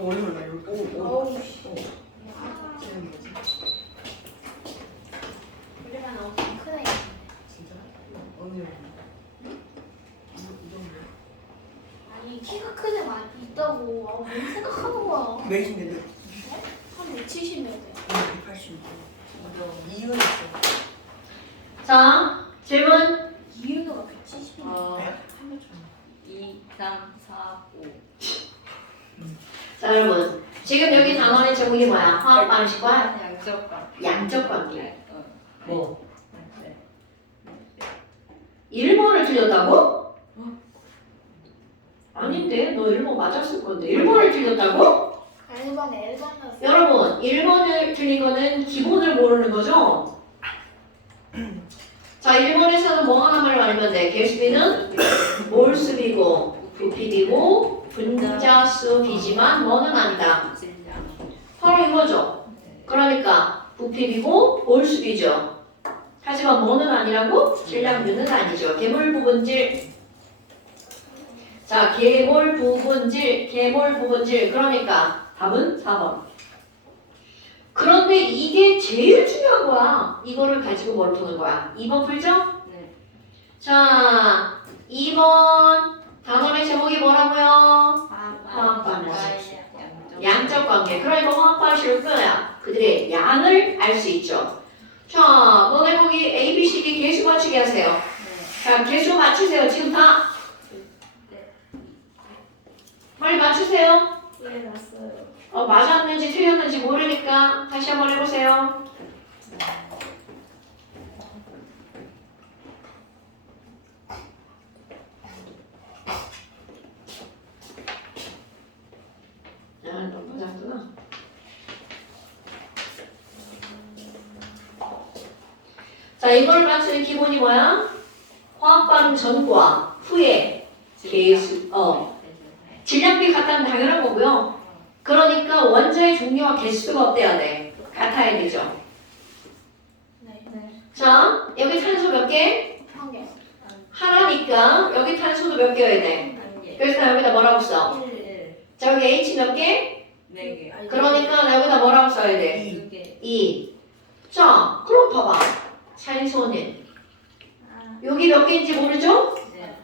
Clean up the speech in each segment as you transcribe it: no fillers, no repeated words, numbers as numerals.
어려워 나 이거 어우 씨. 쟤는 뭐지? 우리가 너무 크네. 진짜? 어느 정도? 이 정도? 아니 키가 큰 애 많이 있다고. 아, 뭔 생각하는 거야? 몇인데 몇? 한 170몇 대. 180. 맞아. 이유는 있어. 자, 질문. 이윤호가 170몇 어, 2, 3, 4, 5. 자, 여러분. 지금 여기 단원의 제목이 뭐야? 화학 방식과 양적과. 양적 관계. 네. 뭐? 네. 1번을 틀렸다고? 아닌데? 너 1번 맞았을 건데. 1번을 틀렸다고? 1번에 1번이었어. 여러분, 1번을 틀린 거는 기본을 모르는 거죠? 자, 1번에서는 뭐 하나만 알면 돼? 개수비는 몰수비고, 부피비고, 분자수 비지만 뭐는 아니다. 질량. 바로 이거죠. 그러니까 부피비고 몰수비죠. 하지만 뭐는 아니라고? 질량비는 아니죠. 계몰 부분질. 자, 계몰 부분질, 계몰 부분질. 그러니까 답은 4번. 그런데 이게 제일 중요한 거야. 이거를 가지고 뭘 푸는 거야? 2번 풀죠? 네. 자, 2번 단원의 제목이 뭐라고요? 화학 방식. 양적 관계. 그러니까 화학 방식을 끄야 그들의 양을 알 수 있죠. 자, 너네 거기 A, B, C, D 개수 맞추기 하세요. 자, 개수 맞추세요. 지금 다. 빨리 맞추세요. 네, 났어요. 맞았는지 틀렸는지 모르니까 다시 한번 해보세요. 너 맞았구나. 자, 이걸 맞추는 기본이 뭐야? 화학 반응 전과 후에 개수, 질량비 같다는 당연한 거고요. 그러니까 원자의 종류와 개수가 어때야 돼? 같아야 되죠. 네. 자, 여기 탄소 몇 개? 한 개. 하나니까 여기 탄소도 몇 개여야 돼? 한 개. 그래서 나 여기다 뭐라고 써? 1. 자, 여기 H 몇 개? 4개. 그러니까 나 여기다 뭐라고 써야 돼? 2개. 2. 자, 그럼 봐봐. 산소는 아, 여기 몇 개인지 모르죠? 네.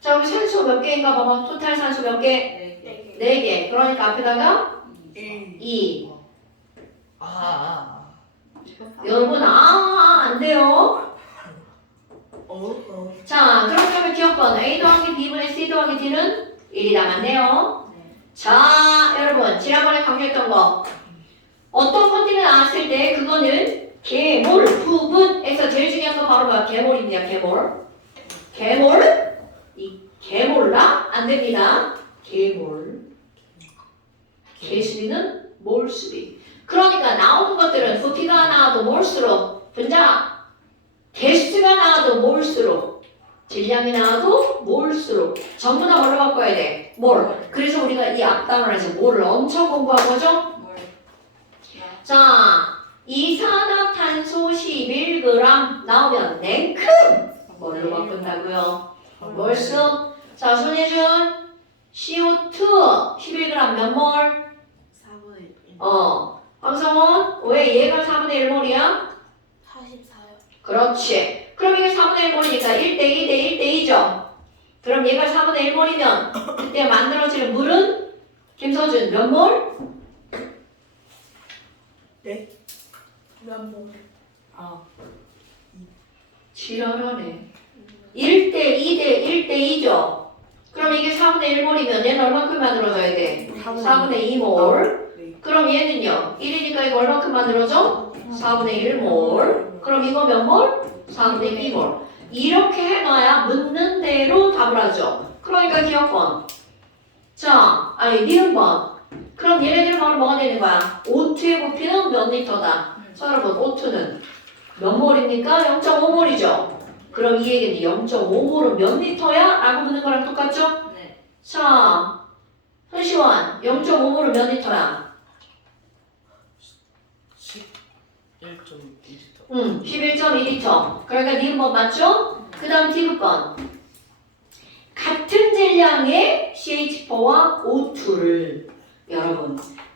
자, 여기 산소 몇 개인가 봐봐. 토탈 산소 몇 개? 4개. 4개. 그러니까 앞에다가 2. 2. 아. 여러분, 안 돼요. 어. 자, 그렇다면 기억번 A 더하기 B분의 C 더하기 D는 1이 남았네요. 네. 자, 여러분, 지난번에 강조했던 거. 어떤 컨디가 나왔을 때 그거는 계몰 부분에서 제일 중요한 건 바로 뭐야? 계몰입니다. 계몰. 계몰? 이 계몰라? 안 됩니다. 계몰. 개수비는 몰수비. 그러니까 나오는 것들은 부피가 나와도 몰수록 분자 개수가 나와도 몰수록 질량이 나와도 몰수록 전부 다 뭘로 바꿔야 돼? 몰. 그래서 우리가 이 앞단원에서 몰을 엄청 공부한 거죠? 뭘. 자, 이산화탄소 11g 나오면 냉큼 뭘로 바꾼다고요? 몰수. 자, 손예준 CO2 11g 몇 몰? 4분의 1. 황성원 왜 얘가 4분의 1몰이야? 44요. 그렇지. 그럼 이게 4분의 1몰이니까 1대 2대 1대 2죠. 그럼 얘가 4분의 1몰이면 그때 만들어지는 물은 김서준 몇 몰? 네. 몇 몰? 지랄하네. 1대 2대 1대 2죠. 그럼 이게 4분의 1몰이면 얘는 얼마큼 만들어져야 돼? 4분의 2몰. 네. 그럼 얘는요. 1이니까 이거 얼마큼 만들어져? 4분의 1몰. 그럼 이거 몇 몰? 4분의 2몰. 이렇게 해놔야 묻는 대로 답을 하죠. 그러니까 기억번. 자, 니은번. 그럼 얘네들 바로 뭐가 되는 거야? O2의 부피는 몇 리터다? 자, 여러분, O2는 몇 몰입니까? 0.5몰이죠. 그럼 이 얘기는 0.5몰은 몇 리터야? 라고 묻는 거랑 똑같죠? 네. 자, 현시원 0.5몰은 몇 리터야? 11.2리터. 11.2리터. 그러니까 니은번 맞죠? 그 다음 디귿번. 같은 질량의 CH4와 O2를 여러분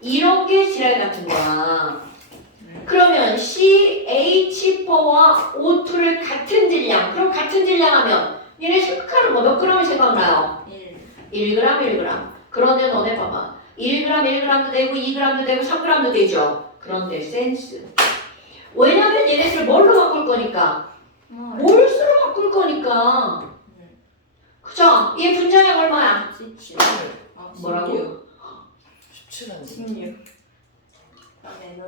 이런 게 지랄 같은 거야. 그러면 CH4와 O2를 같은 질량, 그럼 같은 질량 하면 얘네 생각하는 거 몇 g이 생각나요? 1g, 1g. 그런데 너네 봐봐. 1g, 1g도 되고 2g도 되고 3g도 되죠. 그런데 센스. 왜냐면 얘네들 뭘로 바꿀 거니까? 몰수로 바꿀 거니까. 그죠? 얘 분자량 얼마야? 17. 뭐라고? 17은 16.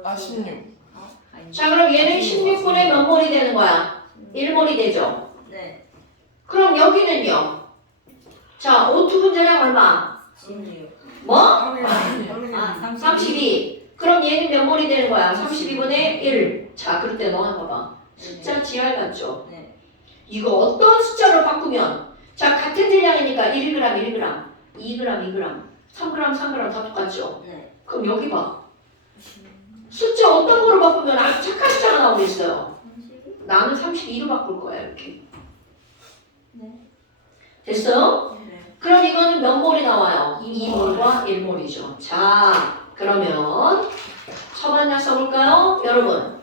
아 16. 자, 그럼 얘는 16분의 몇 몰이 되는 거야? 1몰이 되죠. 네. 그럼 여기는요? 자, O2 분자량 얼마? 16. 뭐? 아, 32. 32. 그럼 얘는 몇 몰이 되는 거야? 32분의 1. 자, 그럴 때 너는 봐봐. 숫자 지랄 같죠? 네. 이거 어떤 숫자로 바꾸면 자, 같은 질량이니까 1g, 1g, 2g, 2g, 3g, 3g 다 똑같죠? 네. 그럼 여기 봐. 숫자 어떤 거로 바꾸면 아주 착한 숫자가 나오겠어요? 32? 나는 32로 바꿀 거야, 이렇게. 네. 됐어요? 네. 그럼 이거는 몇 몰이 나와요? 2몰. 2몰과 1몰이죠. 자, 그러면 처반약 써볼까요? 여러분,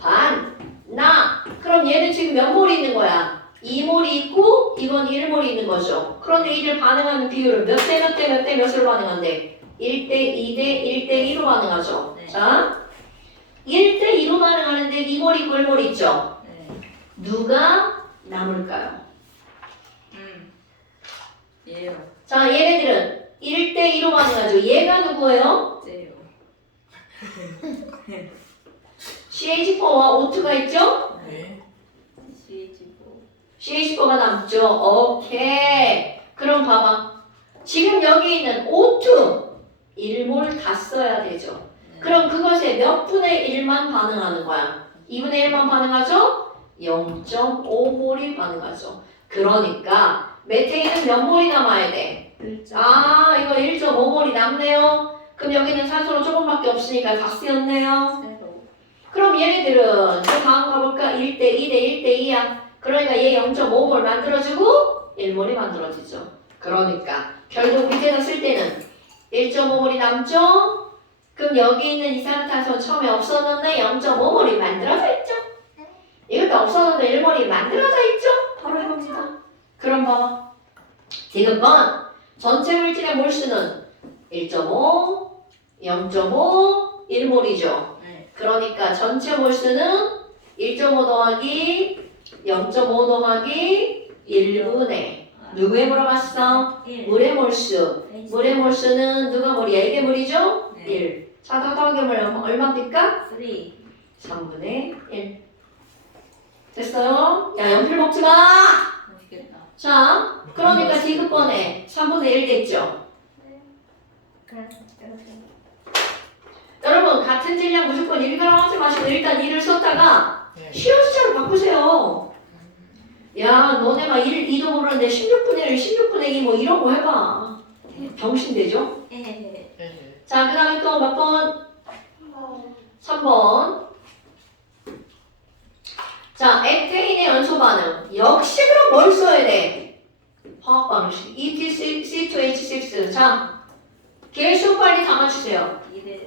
반, 나. 그럼 얘는 지금 몇 몰이 있는 거야? 2몰이 있고 이건 1몰이 있는 거죠. 그런데 이들 반응하는 비율은 몇 대 몇 대 몇 대 몇으로 반응한대? 1대 2대 1대 2로 반응하죠. 네. 자, 1대 2로 반응하는데 2몰 있고 1몰 있죠. 네. 누가 남을까요? 예요. 자, 얘네들은 1대 2로 반응하죠. 얘가 누구예요? 째요. CH4와 O2가 있죠? 네. CH4. CH4가 남죠. 오케이. 그럼 봐봐. 지금 여기 있는 O2 1몰 다 써야 되죠. 네. 그럼 그것의 몇 분의 1만 반응하는 거야? 2분의 1만 반응하죠? 0.5몰이 반응하죠. 그러니까 메테인은 몇 몰이 남아야 돼? 아, 이거 1.5몰이 남네요. 그럼 여기는 산소로 조금밖에 없으니까 다 쓰였네요. 새로. 그럼 얘네들은 그 다음 가볼까? 1대 2대 1대 2야. 그러니까 얘 0.5몰 만들어주고 1몰이 만들어지죠. 그러니까 결국 밑에서 쓸 때는 1.5몰이 남죠? 그럼 여기 있는 이산화탄소 처음에 없었는데 0.5몰이 만들어져 있죠? 이것도 없었는데 1몰이 만들어져 있죠? 바로 이겁니다. 그럼 봐봐. 디귿번 전체 물질의 몰수는 1.5, 0.5, 1몰이죠. 네. 그러니까 전체 몰수는 1.5 더하기 0.5 더하기 1분의 누구에 물어봤어? 1. 물의 몰수. 물의 몰수는 누가 물이야? 이게 물이죠? 네. 1. 자, 다 더하기면 얼마입니까? 3. 3분의 1. 됐어요? 야, 연필 먹지 마! 맛있겠다. 자, 그러니까 디귿번에 3분의 1 됐죠? 그래. 여러분, 같은 질량 무조건 1g 하지 마시고 일단 1을 썼다가 네. 쉬운 숫자로 바꾸세요. 야, 너네가 2도 모르는데 16분의 1, 16분의 2 뭐 이런 거 해봐. 병신되죠? 예. 네. 자, 그 다음에 또 몇 번? 3번. 자, 액테인의 연소 반응. 역시 그럼 뭘 써야 돼? 화학 반응식. ETC2H6. 자, 계속 빨리 다 맞추세요. 2대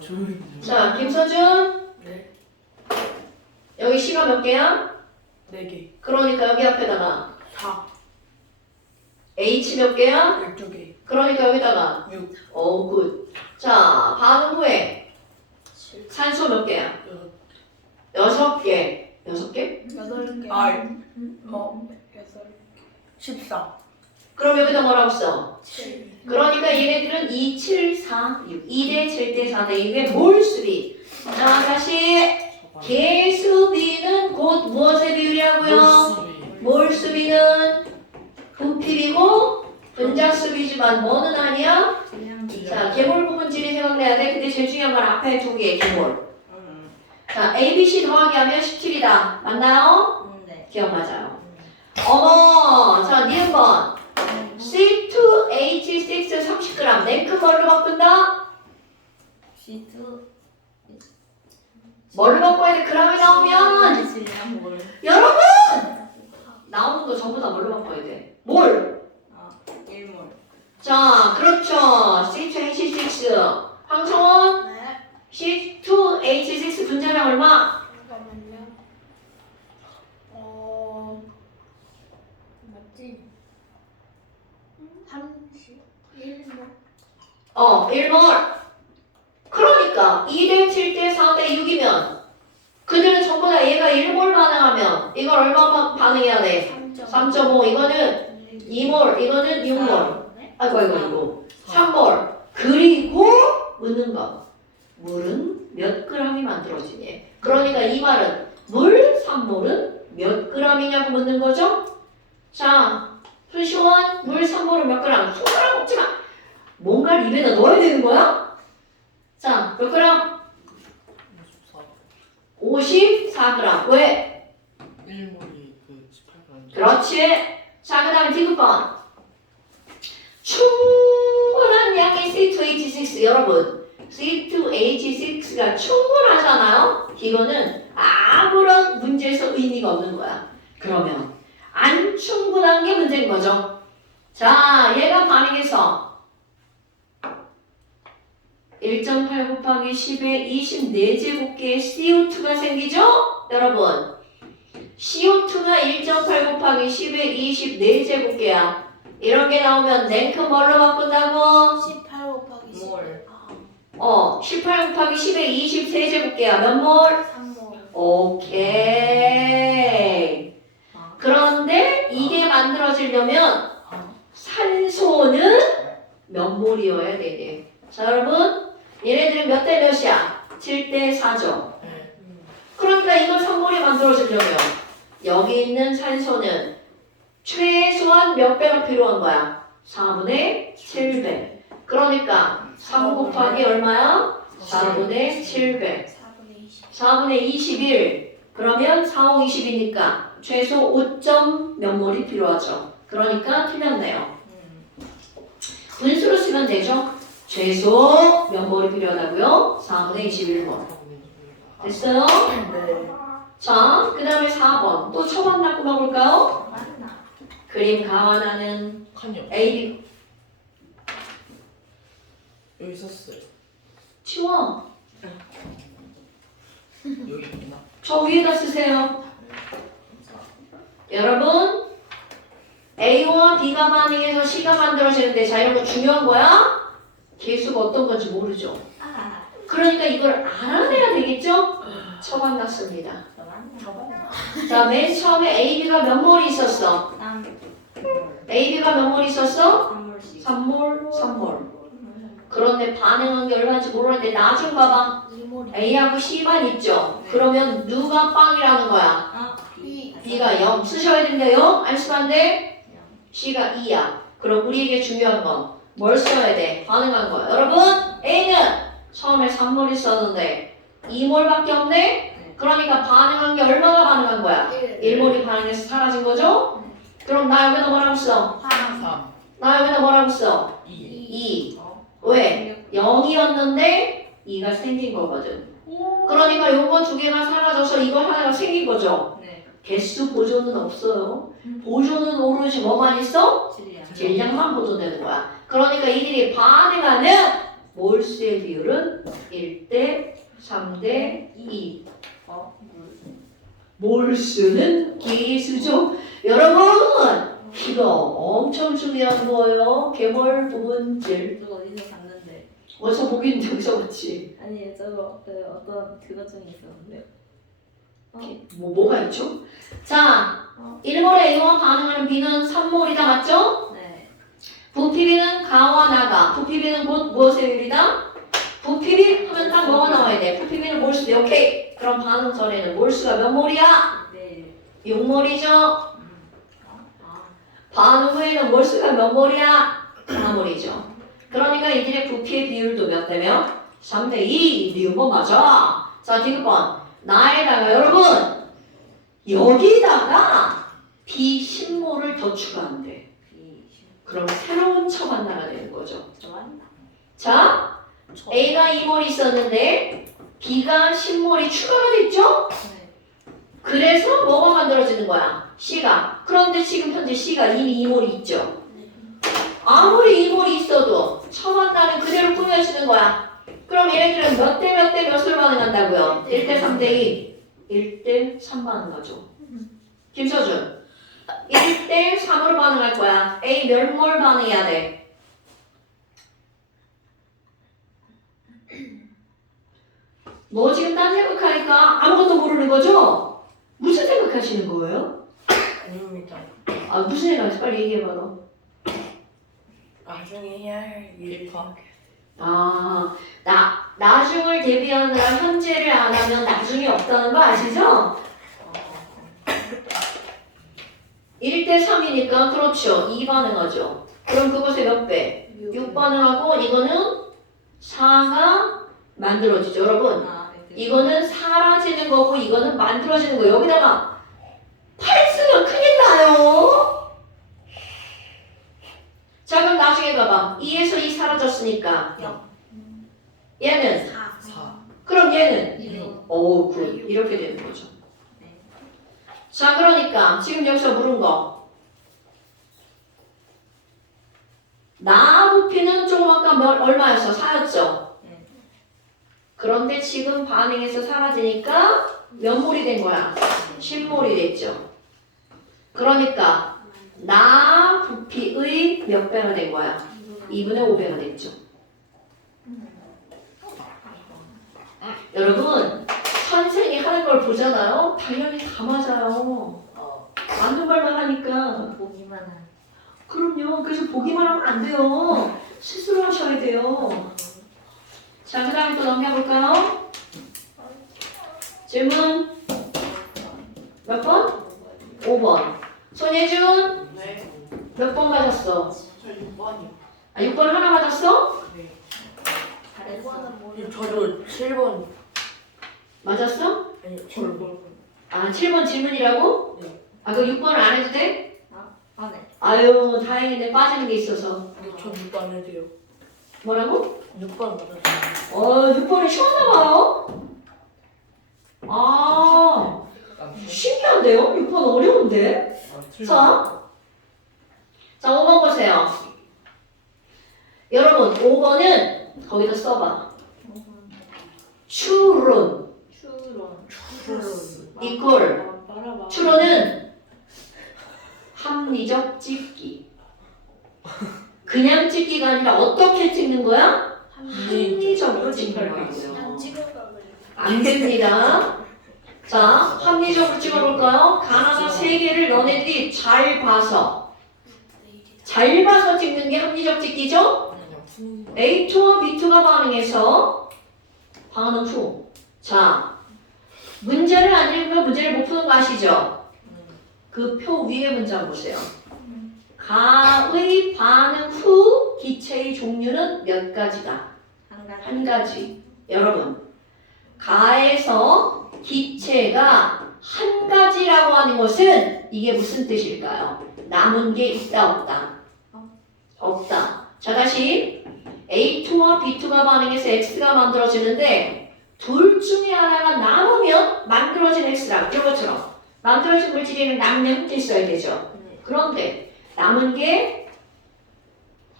조용히. 자, 김서준. 네. 여기 시가 몇 개야? 4개. 그러니까 여기 앞에다가 4. H 몇 개야? 12개. 그러니까 여기다가 6. 오, 굿. 자, 반응 후에 산소 몇 개야? 6개. 6개? 8개. 아, 14. 그럼 여기다 뭐라고 써? 7. 그러니까 얘네들은 2, 7, 4, 6. 2대 7대 4대 2의 몰수비. 자, 다시 개수비는 곧 무엇의 비율이라고요? 몰수비는 부피비고 분자수비지만 뭐는 아니야? 자, 계몰 부분질이 생각나야 돼. 근데 제일 중요한 건 앞에 2개 계몰. 자, ABC 더하기 하면 17이다. 맞나요? 네. 기억 맞아요. 어머, 자, 니은번 C2H6 30g. 냉큼 뭘로 바꾼다? C2 뭘로 바꿔야 돼? 그람이 나오면 C랑 여러분 나오는 거 전부 다 뭘로 바꿔야 돼? 몰. 1몰. 자, 그렇죠. C2H6 황성원 네. C2H6 분자량 얼마? 잠깐만요. 맞지? 31모. 1몰. 그러니까 2대 7대 4대 6이면 그들은 전부 다 얘가 1몰 반응하면 이걸 얼마 반응해야 돼? 3.5. 이거는 2몰, 이거는 6몰. 아이고 3몰. 그리고 묻는 거. 물은 몇 g이 만들어지니? 그러니까 이 말은 물 3몰은 몇 g이냐고 묻는 거죠? 자, 손시원 물 3몰은 몇 g? 손가락 먹지 마. 뭔가를 입에다 넣어야 되는 거야? 자, 몇 g? 54g. 왜? 1몰이 그 18g. 그렇지. 자, 그 다음에 디귿번. 충분한 양의 C2H6 여러분. C2H6가 충분하잖아요. 이거는 아무런 문제에서 의미가 없는 거야. 그러면 안 충분한 게 문제인 거죠. 자, 얘가 반응해서 1.8 곱하기 10의 24제곱개의 CO2가 생기죠? 여러분 CO2가 1.8 곱하기 10의 24제곱개야. 이런 게 나오면 냉큼 뭘로 바꾼다고? 18 곱하기 10. 몰. 18 곱하기 10의 23제곱개야. 몇 몰? 3몰. 오케이. 그런데 이게 만들어지려면 산소는 몇 몰이어야 되게. 자, 여러분 얘네들은 몇 대 몇이야? 7대 4죠. 네. 그러니까 이걸 3몰이 만들어지려면 여기 있는 산소는 최소한 몇 배가 필요한 거야? 4분의 7배. 그러니까 3 곱하기 얼마야? 4분의 7배. 4분의 20. 4분의 21. 그러면 4, 5, 20이니까 최소 5점 몇 몰이 필요하죠. 그러니까 틀렸네요. 분수로 쓰면 되죠. 최소 몇 몰이 필요하다고요? 4분의 21몰. 됐어요? 네. 자, 그 다음에 4번. 또 초반 납부만 볼까요? 맞나? 그림 가완하는 칸이요. A. 여기 있었어요. 치워. 여기 있구나. 저 위에다 쓰세요. 네. 여러분, A와 B가 반응해서 C가 만들어지는데, 자, 이런 거 중요한 거야? 개수가 어떤 건지 모르죠. 그러니까 이걸 알아내야 되겠죠? 처방 났습니다. 자, 맨 처음에 A, B가 몇 몰이 있었어? A, B가 몇 몰이 있었어? 3몰, 3몰. 그런데 반응한 게 얼마인지 모르는데 나중 봐봐. 2몰이. A하고 C만 있죠? 네. 그러면 누가 빵이라는 거야? B. B가 0 쓰셔야 된대요. 안 쓰면 안 돼? C가 2야. 그럼 우리에게 중요한 건 뭘 써야 돼? 반응한 거야. 여러분, A는 처음에 3몰 있었는데 2몰밖에 없네? 그러니까 반응한 게 얼마나 반응한 거야? 1몰이 반응해서 사라진 거죠? 그럼 나 여기다 뭐라고 써? 3, 나 여기다 뭐라고 써? 2. 2. 왜? 0이었는데 2가 생긴 거거든. 그러니까 요거 두 개가 사라져서 이거 하나가 생긴 거죠. 개수 보존은 없어요. 보존은 오로지 뭐만 있어? 질량만 보존되는 거야. 그러니까 이들이 반응하는 몰수의 비율은 1대 3대 2. 몰수는 기수죠. 여러분, 이거 엄청 중요한 거예요. 계몰 부분질. 저거 어디서 봤는데? 어디서 보긴 여기서 봤지. 아니 저거 그 어떤 그것 중에 있었는데. 뭐가 있죠? 자, 1몰에 A와 반응하는 B는 3몰이다. 맞죠? 네. 부피비는 가와 나가. 부피비는 곧 무엇의 비율이다? 부피비 하면 딱 뭐가 나와야 돼? 부피비는 몰수. 오케이. 그럼 반응 전에는 몰수가 몇 몰이야? 네. 6몰이죠. 반응 후에는 몰수가 몇 몰이야? 4몰이죠. 그러니까 이들의 부피의 비율도 몇 대면? 3대 2. 미운 거 맞아. 자, 디귿번. 나에다가 여러분 여기다가 B10몰을 더 추가한대. 그럼 새로운 처만 나가 되는 거죠. 자, A가 2몰이 있었는데 B가 10몰이 추가가 됐죠? 네. 그래서 뭐가 만들어지는 거야? C가. 그런데 지금 현재 C가 이미 2몰이 있죠? 아무리 2몰이 있어도 처만나는 그대로 꾸며지는 거야. 그럼 얘네들은 몇 대 몇 대 몇을 반응한다고요? 1대 3대 2. 1대 3 반응하죠. 김서준. 1대 3으로 반응할 거야. A 몇 몰 반응해야 돼? 뭐 지금 딴 생각하니까 아무것도 모르는 거죠? 무슨 생각하시는 거예요? 아닙니다. 아 무슨 생각하세요? 빨리 얘기해봐 너. 나중에 해야 할 일. 나중을 대비하느라 현재를 안 하면 나중에 없다는 거 아시죠? 1대 3이니까 그렇죠. 2 반응하죠. 그럼 그것의 몇 배? 6 반응하고 이거는 4가 만들어지죠. 여러분 아, 네. 이거는 사라지는 거고 이거는 만들어지는 거예요. 여기다가 8 쓰면 큰일 나요. 자 그럼 나중에 봐봐. 2에서 2 사라졌으니까 얘는 4. 그럼 얘는 육. 오 굿. 이렇게 되는 거죠. 네. 자 그러니까 지금 여기서 물은 거 나 부피는 조금 아까 얼마였어? 4였죠? 네. 그런데 지금 반응해서 사라지니까 몇 몰이 된 거야? 10몰이 됐죠. 그러니까 나 부피의 몇 배가 된 거야? 2분의 5배가 됐죠. 여러분 선생이 하는 걸 보잖아요. 당연히 다 맞아요. 맞는 말만 하니까. 보기만 한. 그럼요. 그래서 보기만 하면 안 돼요. 스스로 하셔야 돼요. 자, 그 다음 또 넘겨볼까요? 질문 몇 번? 5번. 손예준 네. 몇 번 맞았어? 저 6번이요. 아, 6번 하나 맞았어? 네. 잘했어. 저도 7번. 맞았어? 아니 7번. 아, 7번 질문이라고? 네. 아, 그 6번을 안 해도 돼? 아, 네. 아유, 다행이네. 빠지는 게 있어서. 저 6번 해도 돼요. 뭐라고? 6번 맞았어요. 6번이 쉬웠나 봐요? 아, 신기한데요? 6번 어려운데? 자, 5번 보세요. 여러분, 5번은 거기다 써봐. 추론. 추론. 이꼴. 말아봐. 추론은 합리적 찍기. 그냥 찍기가 아니라 어떻게 찍는 거야? 합리적으로 찍는 거라고요. 안 됩니다. 자, 합리적으로 찍어볼까요? 가나다 3개를 너네들이 잘 봐서 찍는 게 합리적 찍기죠? A2와 B2가 반응해서 반응 후. 자, 문제를 안 읽으면 문제를 못 푸는 거 아시죠? 그 표 위에 문장 보세요. 가의 반응 후 기체의 종류는 몇 가지다? 한 가지. 여러분, 가에서 기체가 한 가지라고 하는 것은 이게 무슨 뜻일까요? 남은 게 있다 없다? 없다. 자 다시 A2와 B2가 반응해서 X가 만들어지는데 둘 중에 하나가 남으면 만들어진 X라 이런 것처럼 만들어진 물질에는 남는 게 함께 있어야 되죠. 그런데 남은 게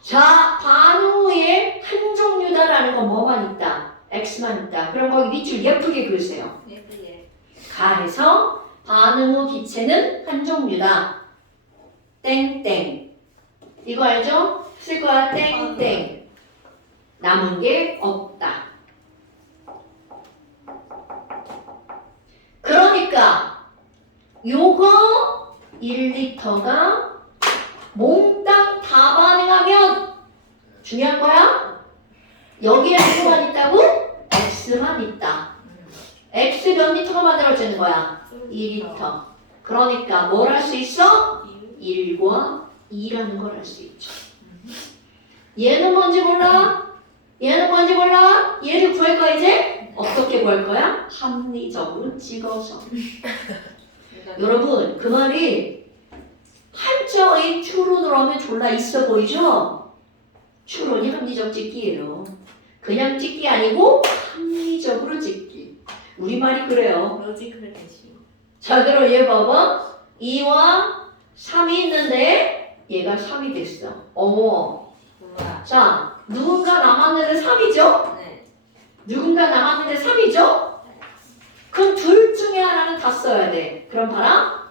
자, 반응 후에 한 종류다라는 건 뭐만 있다? X만 있다. 그럼 거기 밑줄 예쁘게 그으세요. 예쁘게. 가에서 반응 후 기체는 한 종류다. 땡땡. 이거 알죠? 쓸 거야. 땡땡. 남은 게 없다. 그러니까 요거 1리터가 몽땅 다 반응하면 중요한 거야? 여기에 누구만 있다고? X만 있다. X 몇 리터가 만들어지는 거야? 2리터. 그러니까 뭘 할 수 있어? 1과 2라는 걸 알 수 있죠. 얘는 뭔지 몰라? 얘는 뭔지 몰라? 얘를 구할 거야 이제? 어떻게 구할 거야? 합리적으로 찍어서. 여러분 그 말이 한자의 추론으로 하면 졸라 있어 보이죠? 추론이 합리적 찍기예요. 그냥 찍기 아니고 합리적으로 찍기. 우리말이 그래요. 로직을 내시. 자, 그럼 얘 봐봐. 2와 3이 있는데 얘가 3이 됐어. 어머. 우와. 자, 누군가 남았는데 3이죠? 네. 누군가 남았는데 3이죠? 그럼 둘 중에 하나는 다 써야 돼. 그럼 봐라.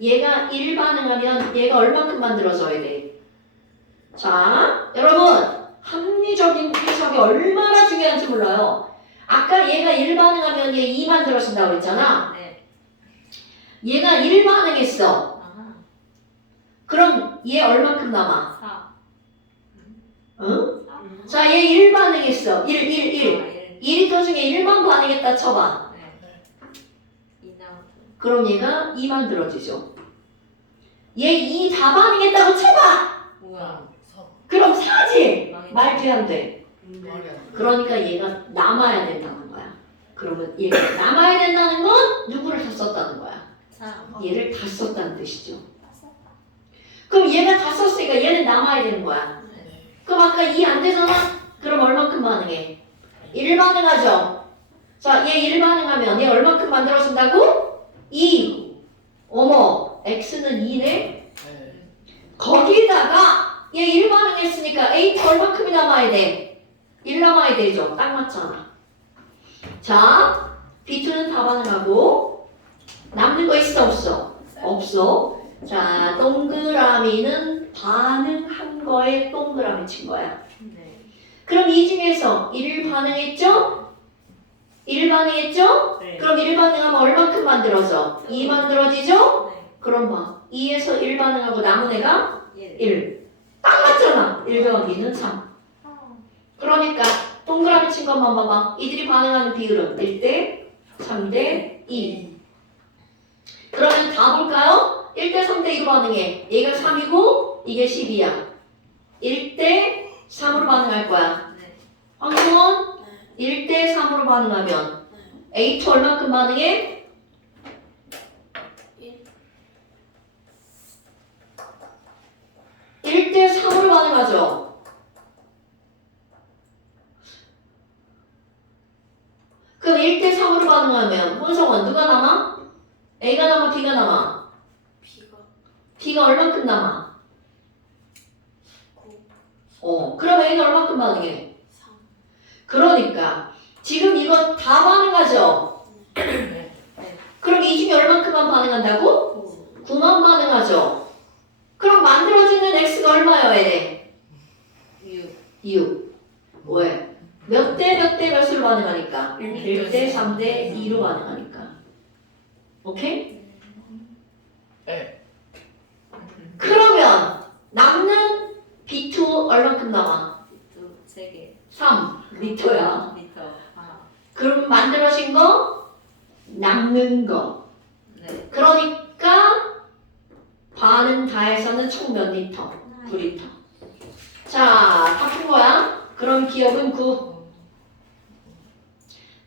얘가 1 반응하면 얘가 얼마큼 만들어져야 돼? 자, 여러분. 합리적인 해석이 얼마나 중요한지 몰라요. 아까 얘가 1 반응하면 얘 2 만들어진다고 그랬잖아. 네. 얘가 1 반응했어. 아하. 그럼 얘 얼마큼 남아? 4. 응? 자, 얘 1 반응했어. 1. 1. 2리터 중에 1만 반응했다 쳐봐. 네. 2 나왔어. 그럼 얘가 2 만들어지죠. 얘 2 다 반응했다고 쳐봐. 우와. 그럼 4지. 망했네. 말도 안 돼. 말이 안 돼. 그러니까 얘가 남아야 된다는 거야. 그러면 얘가 남아야 된다는 건 누구를 다 썼다는 거야. 4. 얘를 다 썼다는 뜻이죠. 그럼 얘가 다 썼으니까 얘는 남아야 되는 거야. 네. 그럼 아까 2 안 되잖아? 그럼 얼만큼 반응해? 1 반응하죠? 자, 얘 1 반응하면 얘 얼만큼 만들어진다고? 2. 어머, x는 2네? 네. 거기다가 얘 1 반응했으니까 A 얼만큼이 남아야 돼? 1 남아야 되죠? 딱 맞잖아. 자, B2는 다 반응하고 남는 거 있어 없어? 없어. 자, 동그라미는 반응한 거에 동그라미 친 거야. 네. 그럼 이 중에서 1 반응했죠? 1 반응했죠? 네. 그럼 1 반응하면 얼만큼 만들어져? 2 만들어지죠? 네. 그럼 봐. 2에서 1 반응하고 남은 애가 1. 1. 딱 맞잖아. 1 더하기는 3. 그러니까 동그라미 친 것만 봐봐. 이들이 반응하는 비율은 1대 3대 2. 그러면 다 볼까요? 1대 3대 2로 반응해. 얘가 3이고 이게 10이야. 1대 3으로 반응할 거야. 네. 황승원 1대 3으로 반응하면 A2 얼마큼 반응해? 1대 3으로 반응하죠. 그럼 1대 3으로 반응하면 황성원 누가 남아? A가 남아 B가 남아? 비가 B가 얼마큼 남아? 9, 그럼 A가 얼마큼 반응해? 3. 그러니까 지금 이거 다 반응하죠? 네. 그럼 이 중에 얼마큼만 반응한다고? 9만 반응하죠? 그럼 만들어지는 X가 얼마여야 돼? 6. 6. 왜? 몇 대 몇 대 몇으로 반응하니까? 1대 3대 2로 반응하니까. 오케이? 네. 그러면 남는 B2 얼마큼 남아? 3개. 3 리터야. 리터. 아. 그럼 만들어진 거 남는 거. 네. 그러니까 반응 다 해서는 총 몇 리터? 9리터. 자, 다 푼 거야. 그럼 기억은 9.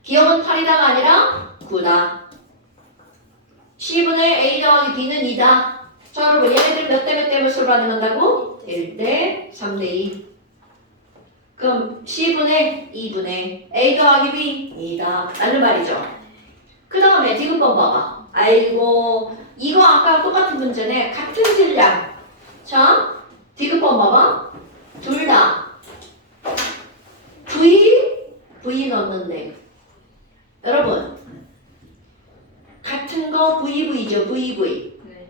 기억은 8이다가 아니라 9다. C분의 A 더하기 B는 2다. 자, 여러분 얘네들 몇 대 몇 대 몇으로 반응한다고? 1대 3대 2. 그럼 C분의 2분의 A 더하기 B 2다. 라는 말이죠. 그 다음에 디귿번 봐봐. 아이고 이거 아까 똑같은 문제네. 같은 질량. 자 디귿번 봐봐. 둘 다 V 넣었는데 여러분 같은 거 VV죠. VV. 네.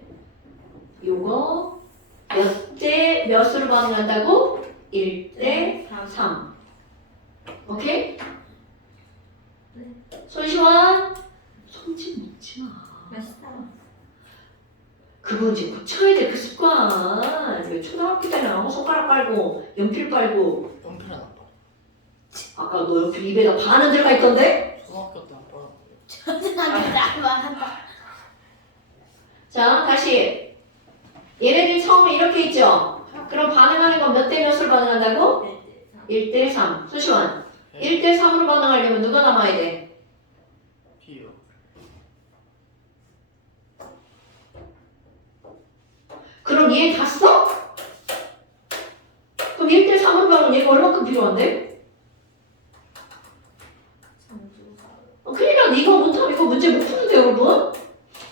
요거 몇 대 몇으로 반응한다고? 1대 3. 3. 오케이? 네. 손시원 손짓 놓지 마. 맛있다. 그거 이제 고쳐야 돼. 그 습관. 왜 초등학교 때는 아무 손가락 빨고 연필 빨고 연필은 안 봐. 아까 너 연필 입에다 반은 들어가 있던데? 초등학교 때안 봐. 자 다시 얘네들 처음에 이렇게 있죠? 그럼 반응하는 건 몇 대 몇으로 반응한다고? 1대 3. 손시원 1대 3으로 반응하려면 누가 남아야 돼? 비요. 그럼 얘 다 써? 그럼 1대 3으로 반응하면 얘가 얼마큼 필요한데? 내놓고 문제 못 푸는데 여러분?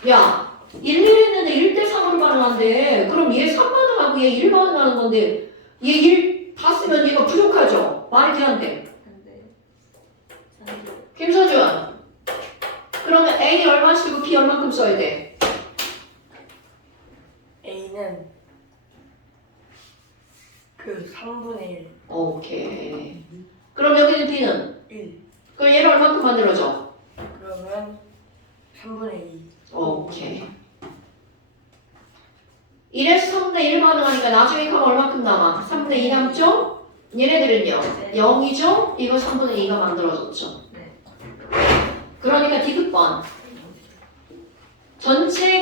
야 1, 1 했는데 1대3으로 반응한대. 그럼 얘 3 반응하고 얘 1 반응하는 건데 얘 1 봤으면 얘가 부족하죠? 말이 돼안돼? 안돼. 김서준 그러면 A 얼마 쓰고 B 얼만큼 써야 돼? A는 그 3분의 1. 오케이. 그럼 여기는 B는? 1. 그럼 얘를 얼만큼 만들어줘? 그러면 3분의 2. 오케이. 1에서 3분의 1 반응하니까 나중에 가면 얼만큼 남아? 3분의 2 남죠? 얘네들은요? 네. 0이죠? 이거 3분의 2가 만들어졌죠. 네. 그러니까 디귿번. 전체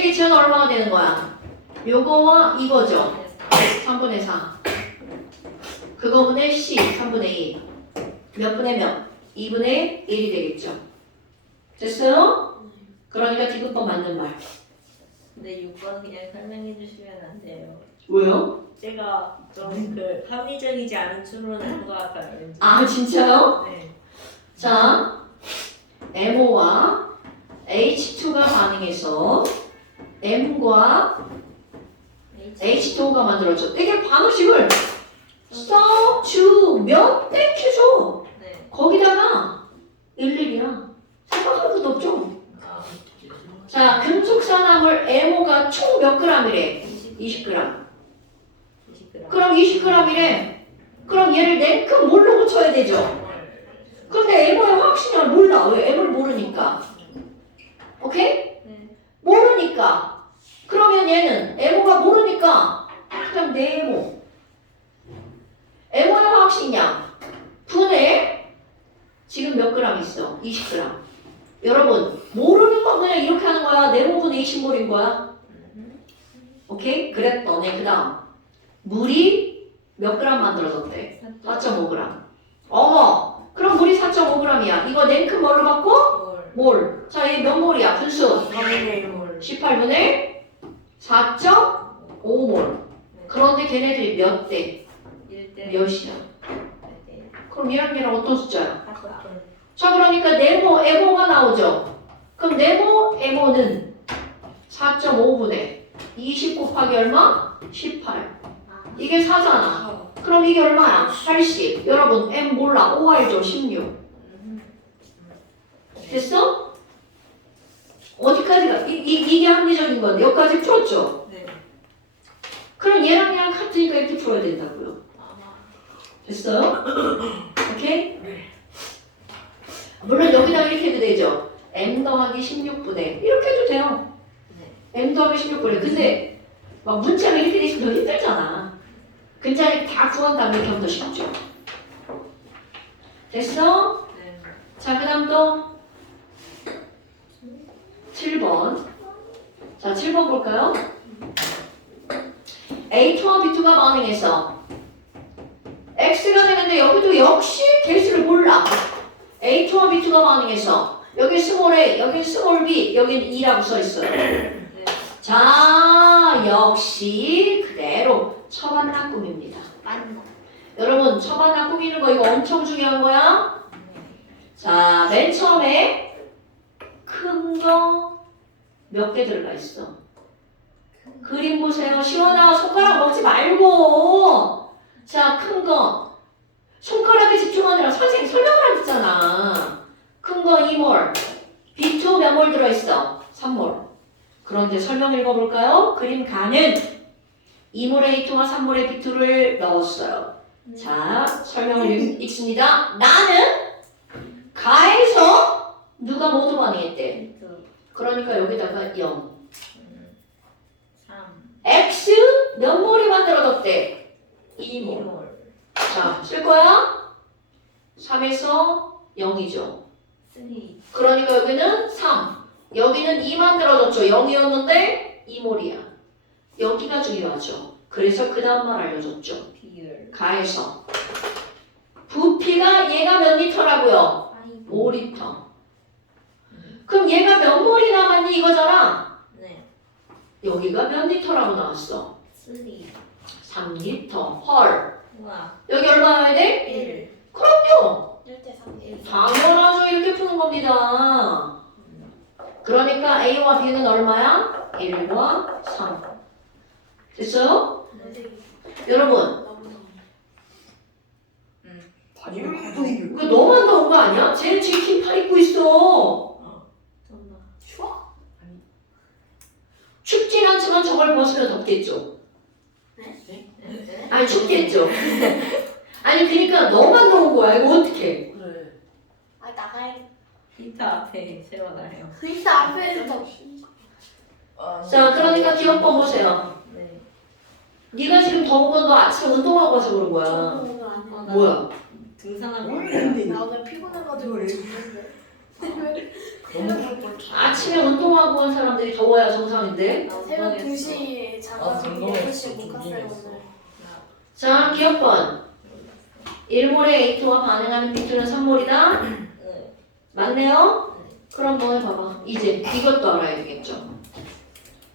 기체는 얼마가 되는 거야? 요거와 이거죠. 3분의 4. 그거분의 C 3분의 2. 몇 분의 몇? 2분의 1이 되겠죠. 됐어요? 그러니까 디귿번 맞는 말. 근데 6번 그냥 설명해 주시면 안 돼요. 왜요? 제가 좀 그 합리적이지 않은 추론을 한 것 같아요. 왠지. 아 진짜요? 네. 자, MO와 H2가 반응해서 M과 H2O가 만들어져. 이게 반응식을 써주면 땡큐죠. 네. 거기다가 일일이야. 생각할 것도 없죠. 아, 자, 금속산화물 MO가 총 몇 g이래? 20g. 20g. 그럼 20g이래. 그럼 얘를 냉큼 뭘로 고쳐야 되죠? 근데 MO의 화학식량을 몰라. 왜? M을 모르니까. 오케이? 네. 모르니까. 그러면 얘는 MO가 모르니까 그냥 네모. MO의 화학식량 분의 지금 몇 g 있어? 20g. 여러분 모르는 거 그냥 이렇게 하는 거야. 네모분의 20몰인 거야. 오케이? 그랬더니 그 다음 물이 몇 g 만들어졌대? 4.5g. 어머! 그럼 물이 4.5g이야. 이거 냉큼 뭘로 바꿔? 몰. 자, 얘 몇 몰이야? 분수. 3분의 1몰. 18분의 4.5몰. 그런데 걔네들이 몇 대? 1대 몇이야? 그럼 얘랑 얘랑 어떤 숫자야? 4. 자, 그러니까 네모, 에모가 나오죠? 그럼 네모, 에모는 4.5분의 20 곱하기 얼마? 18. 이게 4잖아. 그럼 이게 얼마야? 80. 여러분, M 몰라. OR죠? 16. 됐어? 어디까지가? 이게 합리적인 건데 여기까지 풀었죠? 네. 그럼 얘랑 얘랑 같으니까 이렇게 풀어야 된다고요. 됐어요? 오케이? 물론 여기다 이렇게 해도 되죠. M 더하기 16분의 이렇게 해도 돼요. M 더하기 16분의 근데 막 문자가 이렇게 돼 있으면 더 힘들잖아. 근자리 다 구한 다음에 이렇게 하면 더 쉽죠. 됐어? 네. 자, 그 다음 또 7번. 자, 7번 볼까요? A2와 B2가 반응해서 X가 되는데 여기도 역시 개수를 몰라. A2와 B2가 반응해서 여기 스몰 A, 여기 스몰 B, 여기는 E라고 써있어요. 네. 자, 역시 그대로 처반나 꾸밉니다. 맞나? 여러분, 처반나 꾸미는 거 이거 엄청 중요한 거야. 자, 맨 처음에 큰 거 몇 개 들어가 있어? 그림 보세요. 시원아, 손가락 먹지 말고. 자, 큰 거. 손가락에 집중하느라 선생님 설명을 했잖아. 큰 거 2몰. B2 몇 몰 들어있어? 3몰. 그런데 설명 읽어볼까요? 그림 가는 2몰의 A2와 3몰의 B2를 넣었어요. 자, 설명을 읽습니다. 나는 가에서 누가 모두 반응했대? 그러니까 여기다가 0. 3. X 몇 몰이 만들어졌대? 2몰. 2몰. 자, 쓸 거야? 3에서 0이죠. 3. 그러니까 여기는 3. 여기는 2 만들어졌죠. 0이었는데 2몰이야. 여기가 중요하죠. 그래서 그 다음 말 알려줬죠. 비율. 가에서. 부피가 얘가 몇 리터라고요? 5리터. 그럼 얘가 몇 몰이 남았니 이거잖아. 네. 여기가 몇 리터라고 나왔어? 3. 3리터. 헐. 우와. 여기 얼마 나와야 돼? 1. 그럼요. 1대 3. 당연하죠. 이렇게 푸는 거 겁니다. 그러니까 A와 B는 얼마야? 1과 3. 됐어요? 여러분, 바지를 하도 입고. 그거 너만 더운 거 아니야? 쟤 지금 긴팔 입고 있어. 좀 더. 추워? 춥진 않지만 저걸 벗으면 덥겠죠. 네? 아니 춥겠죠. 아니 그러니까 너만 더운 거야. 이거 어떡해. 그래. 아 나가야. 히터 앞에 세워놔요. 일단 앞에서 자 그러니까 기억법 보세요. 네. 네가 지금 더운 건 너 아침에 운동하고 와서 그런 거야. 오늘 안 해. 뭐야? 등산하고 나 오늘 피곤해가지고 잤는데. 아침에 운동하고 온 사람들이 더워야 정상인데. 새벽 2시에 자가지고 운동했어. 6시에 못 갔어요 오늘. 자 기억번. 1몰의 A2와 반응하는 B2는 3몰이다. 네. 맞네요? 그럼 뭐 해봐봐. 이제 이것도 알아야 되겠죠.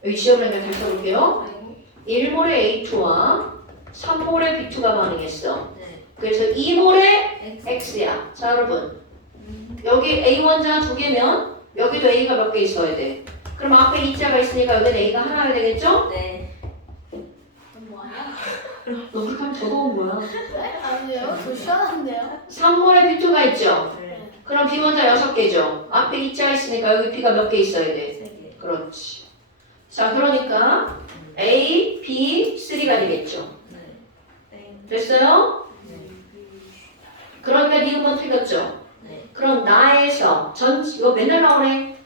여기 시험을 다시 써볼게요. 1몰의 A2와 3몰의 B2가 반응했어. 네. 그래서 2몰의 X야. 자 여러분 여기 A 원자 2개면 여기도 A가 몇 개 있어야 돼. 그럼 앞에 2자가 있으니까 여기는 A가 하나야 되겠죠? 네. 넌 뭐하냐? 너 그렇게 하면 더 더운 거야. 네? 아니에요? 저 시원한데요? 3몰의 B2가 있죠? 네. 그럼 B 원자 6개죠? 앞에 2자가 있으니까 여기 B가 몇 개 있어야 돼? 세 개. 그렇지. 자 그러니까 A, B, 3가 되겠죠? 네. 땡. 됐어요? 네. 그러니까 니은번 틀렸죠? 네. 그럼 나에서 이거 맨날 나오네.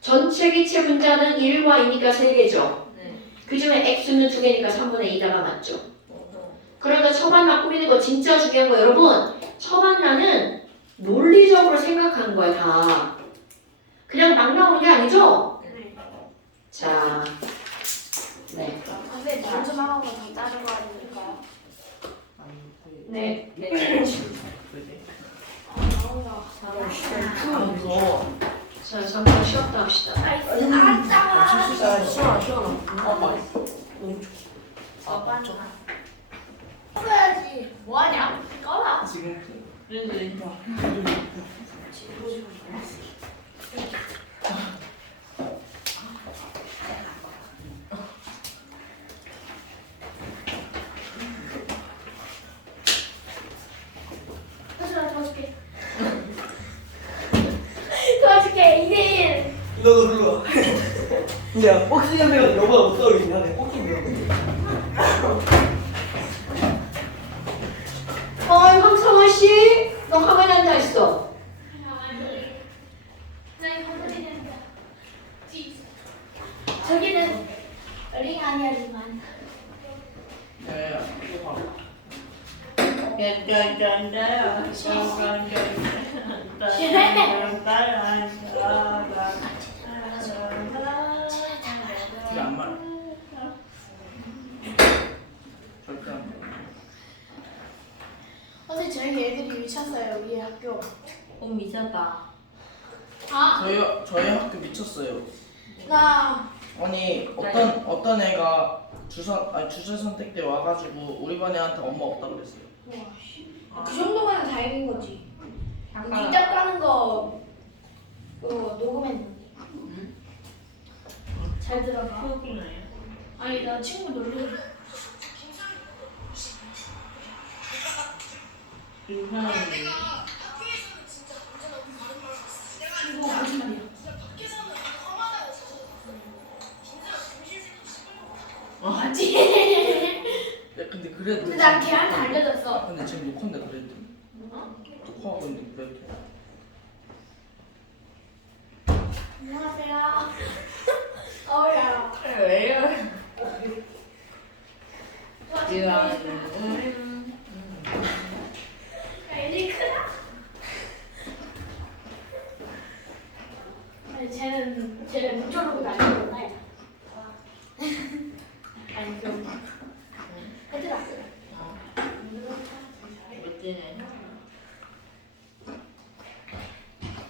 전체 기체 분자는 1과 2니까 3개죠. 네. 그 중에 X는 2개니까 3분의 2다가 맞죠. 어허. 그러니까 처반나 꾸미는 거 진짜 중요한 거 여러분. 처반나는 논리적으로 생각하는 거야 다. 그냥 막 나오는 게 아니죠? 네. 자, 네. 근데 말좀 하고 더 다른 거 아닐까요? 네. 네. 아 나온다. 무서워. 자, 잠깐 쉬었다 합시다. 아짜. 시원하. 맞죠? 꺼야지. 뭐하냐? 꺼라. 지금 그래. 도와줄게. 도와줄게. 2대1. 너도 불러. 야, 복싱 내가 너보다 못 떨어지냐? 내 복싱 황성원 씨, 너 가만히 앉아 있어. 저기는 링 아니야지만. 안 말아. 절대 안 말아. 어제 저희 애들이 미쳤어요 우리 학교. 미쳤다. 아, 저희 학교 미쳤어요. 나 아니 어떤 애가 주사 선택 때 와가지고 우리 반 애한테 엄마 없다 그랬어요. 그 정도면 다행인 거지. 잠깐. 니자 까는 거 그거 녹음했는데. 잘 들어봐. 후기나요? 아니 나 친구 놀러. 그 사람이 이거 거짓말이야. 맞지? 야, 근데 그래도 근데 난 걔한테 알려줬어. 근데 지금 녹화인데 그래도 녹화하고 있는데 그래도 안녕하세요. 어야. 왜 이래? 애기 크다. 아니 쟤는 문조르고 다니는 아이다. 아니 좀 얘들아. 멋지네.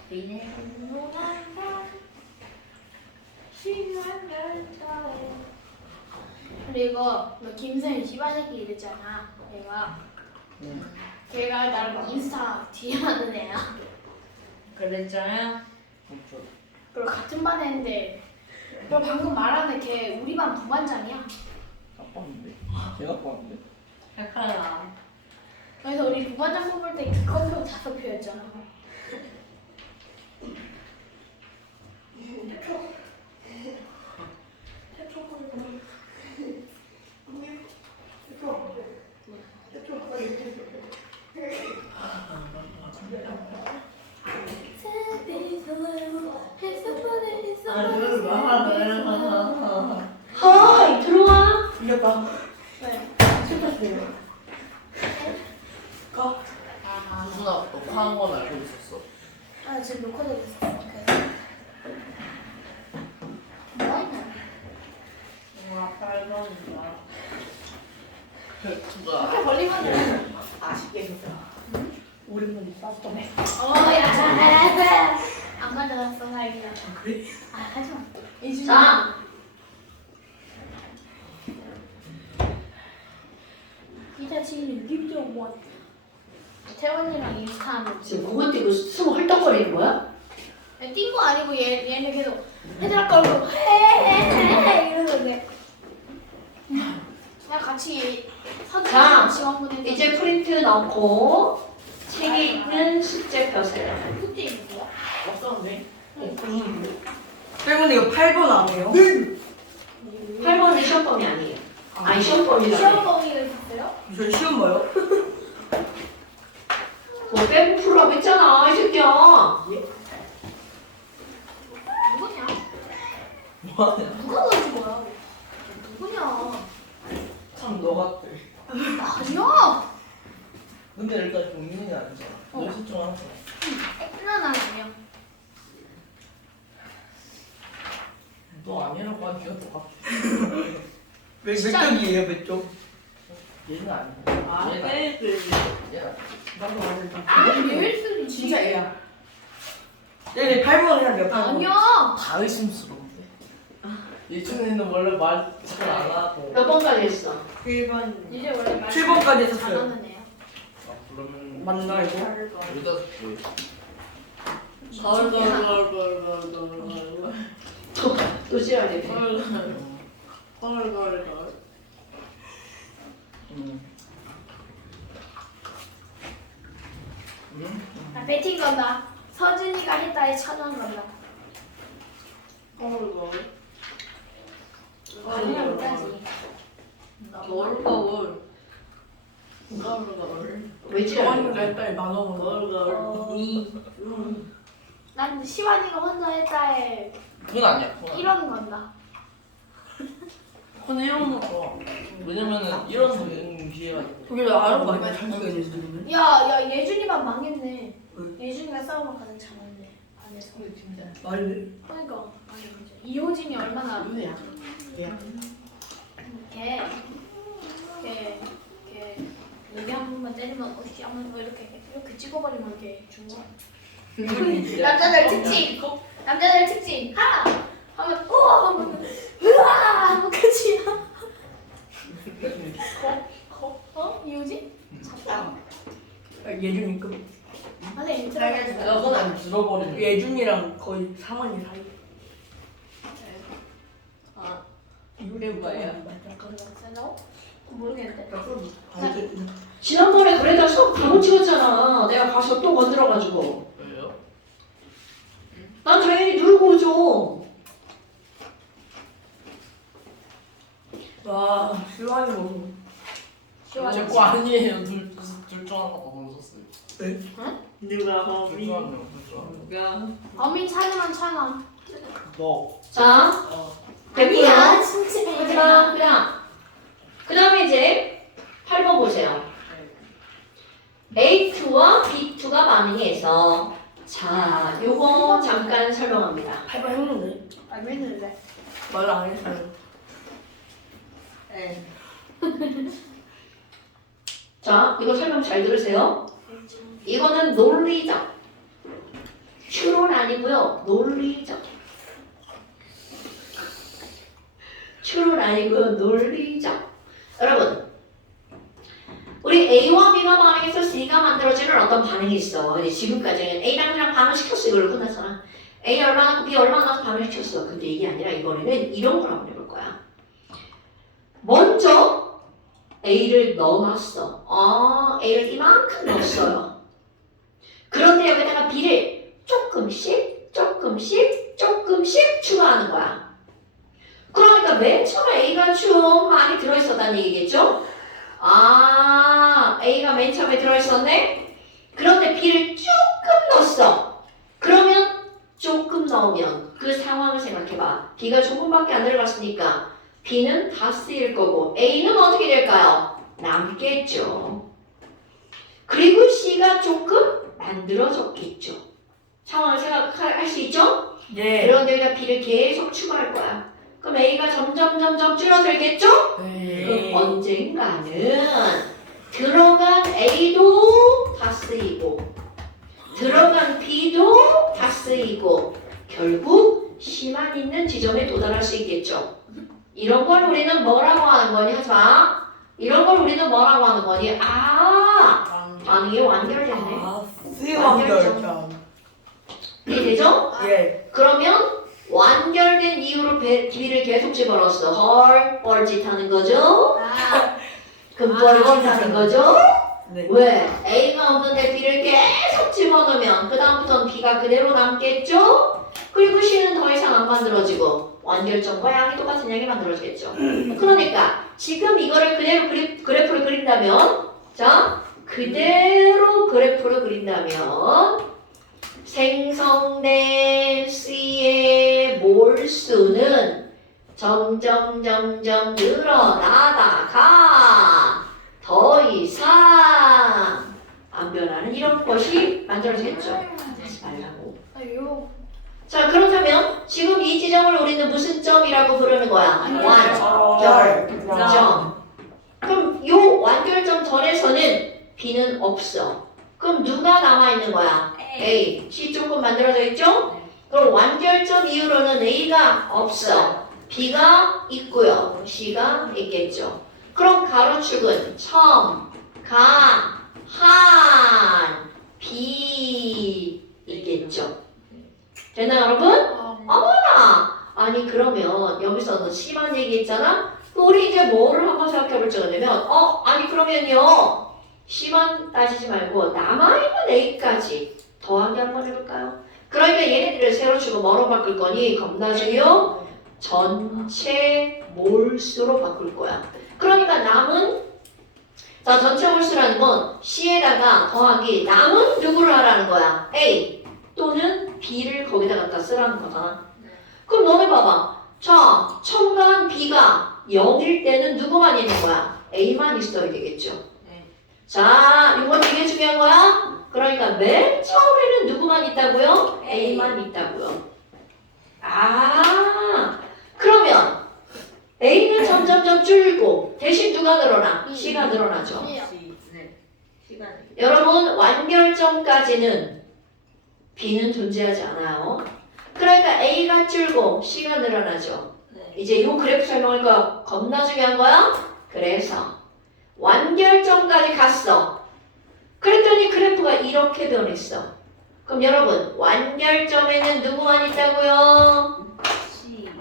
비네. 그리고 너 김선희 씨발새끼 이랬잖아. 걔가 나랑 인스타 뒤에 하는 애야. 그랬잖아요. 그렇죠. 그리고 같은 반 했는데 너 방금 말하는 걔 우리 반 부반장이야. 아빠인데? 걔가 아빠인데? 착하다. 그래서 우리 부반장 뽑을 때 기권표 5표였잖아. 하이 들어와. 이겼다. 네. 실패했어요. 가. 수준아 녹화한 건 알고 있었어. 아 지금 녹화되고 있어. 그래서 뭐하냐? 와, 8번이다. 수준아 이렇게 걸리면은 아쉽게 졌다. 오랜만에 쌌더네. 야, 안 가져갔어 다행이다. 그래? 아 하지마. 자, 이자 지금 6.5. 태원이랑 인스타하면 지금 공원 뛰고 숨 헐떡거리는 거야? 뛴거 아니고 얘는 계속 헤드락 걸고 헤헤헤 이러는데 그냥 같이 자, 사진 지원보내서 이제 프린트 넣고 책에 있는 숙제 펴세요. 숙제 있는 거야? 없었는데. 때문에 이거 8번 안 해요? 8번은 시험범위 아니에요. 아니 시험범위라네. 시험 범위가 있었어요? 저 시험 봐요? 뭐 빼고 풀라고 했잖아 이 새끼야. 누구냐? 뭐하냐? 누가 가진 거야? 누구냐? 참 너 같아. 아니야. 근데 일단 종민이 아니잖아. 너 실종 하나. 난 아니야. 너 아니라고 하니까 똑같아. 몇 쪽이에요, 몇 쪽? 얘는 아니야. 아, 얘는 아니야. 페이스. 얘는 아니야. 나도 아닌데. 얘일 수도 있지. 진짜 애야. 얘네 8번 해야 돼요, 8번. 아니야. 다 의심스러운데. 예준이는 원래 말 잘 안 하고. 몇 번까지 했어? 7번. 이제 원래 말 7번까지 했었어요. 잘하는 애야. 아 그러면 맞나, 이거? 15개. 걸걸걸걸걸걸. 또 지랄이네. 걸걸걸. 음. 아, 배팅 건다. 서준이가 했다에 1,000원 건다. 걸걸. 아니야 못하지. 걸걸. 걸걸. 왜 정환이가 지랄이야? 했다니 만원 걸걸. 난 시완이가 혼자 했다에 그건 아니야. 그건 아니야. 1원 건다. 근데 이런 거 좋아. 왜냐면은 이런 거 있는 기회가 있고. 그게 아는 거 아니야, 자기가 예준이는? 야 예준이 반 망했네. 예준이가 싸움을 가장 잘하는데 반에서. 말이 돼. 그러니까 아니 진짜. 이호진이 얼마나 누구야? 얘야. 걔 여기 한 번만 때리면 어씨 하면서 이렇게 찍어버리면 걔 죽어. 남자들 특징. 남자들 특징 하나 하면 우와 하면 으아 하면 끝이야. 어? 이호진? 작다. 예준이급. 선생님 들어가지. 그건 안 들어버리는. 예준이랑 거의 3원이 사이. 아, 이게 뭐예요? 모르겠는데. 지난번에 그래다 수업 다 못 찍었잖아. 내가 가서 또 건드려가지고. 왜요? 난 당연히 누르고 오죠. 와, 시완이 먹어. 제 거 아니에요. 둘중 하나 더 던졌어요. 네? 누가 범인? 둘중 한 명. 둘중 한 명. 누가? 범인 찾으면 1,000원. 너. 자, 됐고요. 아니야 진짜. 하지마. 그 다음에 이제 8번 보세요. A2와 B2가 반응해서 자, 요거 잠깐 설명합니다. 8번 했는데. 안 했는데. 말 안 했어요. 네. 자, 이거 설명 잘 들으세요. 이거는 논리적. 추론 아니고요. 논리적. 추론 아니고요. 논리적. 여러분, 우리 A와 B가 반응해서 C가 만들어지는 어떤 반응이 있어. 근데 지금까지는 A랑 B랑 반응시켰어. 이걸로 끝났잖아. A 얼마 낳고 B 얼마 낳고 반응시켰어. 근데 이게 아니라 이번에는 이런 걸 한번 해볼 거야. 먼저 A를 넣어놨어. A를 이만큼 넣었어요. 그런데 여기다가 B를 조금씩 추가하는 거야. 그러니까 맨 처음에 A가 좀 많이 들어있었다는 얘기겠죠? A가 맨 처음에 들어있었네? 그런데 B를 조금 넣었어. 그러면 조금 넣으면 그 상황을 생각해봐. B가 조금밖에 안 들어갔으니까 B는 다 쓰일 거고 A는 어떻게 될까요? 남겠죠. 그리고 C가 조금 만들어졌겠죠. 상황을 생각할 수 있죠? 예. 그런데 여기다 B를 계속 추가할 거야. 그럼 A가 점점 줄어들겠죠? 네. 그럼 언젠가는 들어간 A도 다 쓰이고 들어간 B도 다 쓰이고 결국 C만 있는 지점에 도달할 수 있겠죠. 이런 걸 우리는 뭐라고 하는 거니? 하지마. 이런 걸 우리는 뭐라고 하는 거니? 반응이 완결됐네. 수완결점. 이해되죠? 예. 그러면 완결된 이후로 B를 계속 집어넣었어. 뻘짓 하는 거죠? 그 뻘짓 하는 거죠? 네. 왜? A가 없는데 B를 계속 집어넣으면 그 다음부터는 B가 그대로 남겠죠? 그리고 C는 더 이상 안 만들어지고 완결점과 양이 똑같은 양이 만들어지겠죠. 그러니까 지금 이거를 그대로 그래프를 그린다면 그대로 그래프를 그린다면 생성된 C의 몰수는 점점 늘어나다가 더 이상 안 변하는 이런 것이 만들어지겠죠. 하지 말라고. 자, 그렇다면 지금 이 지점을 우리는 무슨 점이라고 부르는 거야? 완결점. 그럼 요 완결점 전에서는 B는 없어. 그럼 누가 남아있는 거야? A. C 조금 만들어져 있죠? 그럼 완결점 이후로는 A가 없어. B가 있고요. C가 있겠죠. 그럼 가로축은 첨, 가, 한, B 있겠죠. 됐나요, 여러분? 어머나! 아니 그러면 여기서는 C만 얘기했잖아? 우리 이제 뭐를 한번 생각해 볼 적은 되면 아니 그러면요 C만 따지지 말고 남아있는 A까지 더하기 한번 해볼까요? 그러니까 얘네들을 세로치고 뭐로 바꿀 거니? 겁나중요 전체 몰수로 바꿀 거야. 그러니까 남은 전체 몰수라는 건 C에다가 더하기 남은 누구를 하라는 거야? A 또는 B를 거기다 갖다 쓰라는 거잖아. 그럼 너네 봐봐. 자, 첨가한 B가 0일 때는 누구만 있는 거야? A만 있어야 되겠죠. 자, 이건 되게 중요한 거야. 그러니까 맨 처음에는 누구만 있다고요? A만 있다고요. 그러면 A는 점점점 줄고 대신 누가 늘어나? C가 늘어나죠. 시간이. 여러분 완결점까지는 B는 존재하지 않아요. 그러니까 A가 줄고 C가 늘어나죠. 이제 이 그래프 설명하니까 겁나 중요한 거야. 그래서 완결점까지 갔어. 그랬더니 그래프가 이렇게 변했어. 그럼 여러분 완결점에는 누구만 있다고요?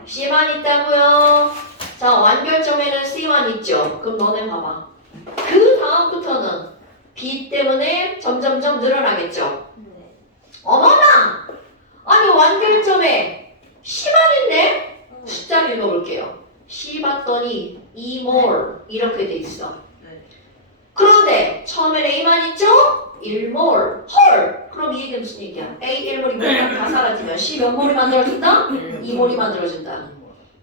C만 있다고요? 자, 완결점에는 C만 있죠. 그럼 너네 봐봐. 그 다음부터는 B 때문에 점점점 늘어나겠죠. 어머나! 아니 완결점에 C만 있네? 숫자를 읽어볼게요. C 봤더니 2몰 이렇게 돼 있어. 그런데 처음엔 A만 있죠? 1몰. 헐! 그럼 이 얘기는 무슨 얘기야? A 1몰이 몽땅 다 사라지면 C 몇 몰이 만들어진다? 2몰이 만들어진다.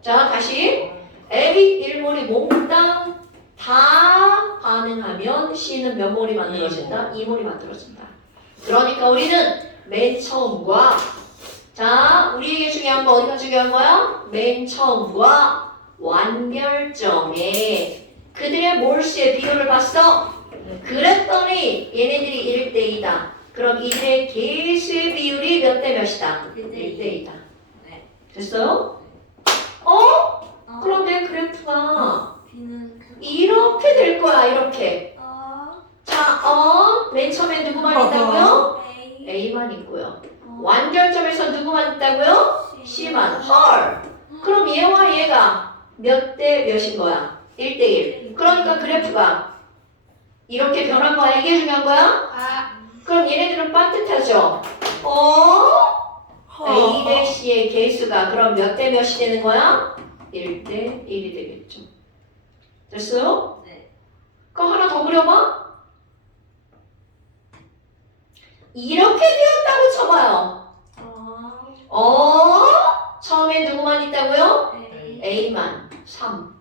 자, 다시 A 1몰이 몽땅 다 반응하면 C는 몇 몰이 만들어진다? 2몰이 만들어진다. 그러니까 우리는 맨 처음과 우리에게 중요한 거 어디가 중요한 거야? 맨 처음과 완결점에 그들의 몰수의 비율을 봤어. 그랬더니 얘네들이 1대2다. 그럼 이들의 개수의 비율이 몇 대 몇이다? 1대2다. 됐어요? 그런데 그래프가 이렇게 될 거야. 이렇게. 자, 맨 처음에 누구만 있다고요? A만 있고요. 완결점에서 누구만 있다고요? C만. 헐! 그럼 얘와 얘가 몇 대 몇인 거야? 1대1. 그러니까 그래프가 이렇게 변한 거야? 이게 중요한 거야? 그럼 얘네들은 반듯하죠? A 대 C의 개수가 그럼 몇 대 몇이 되는 거야? 1대 1이 되겠죠. 됐어요? 네. 그럼 하나 더 그려봐. 이렇게 되었다고 쳐봐요. 처음에 누구만 있다고요? A만 3.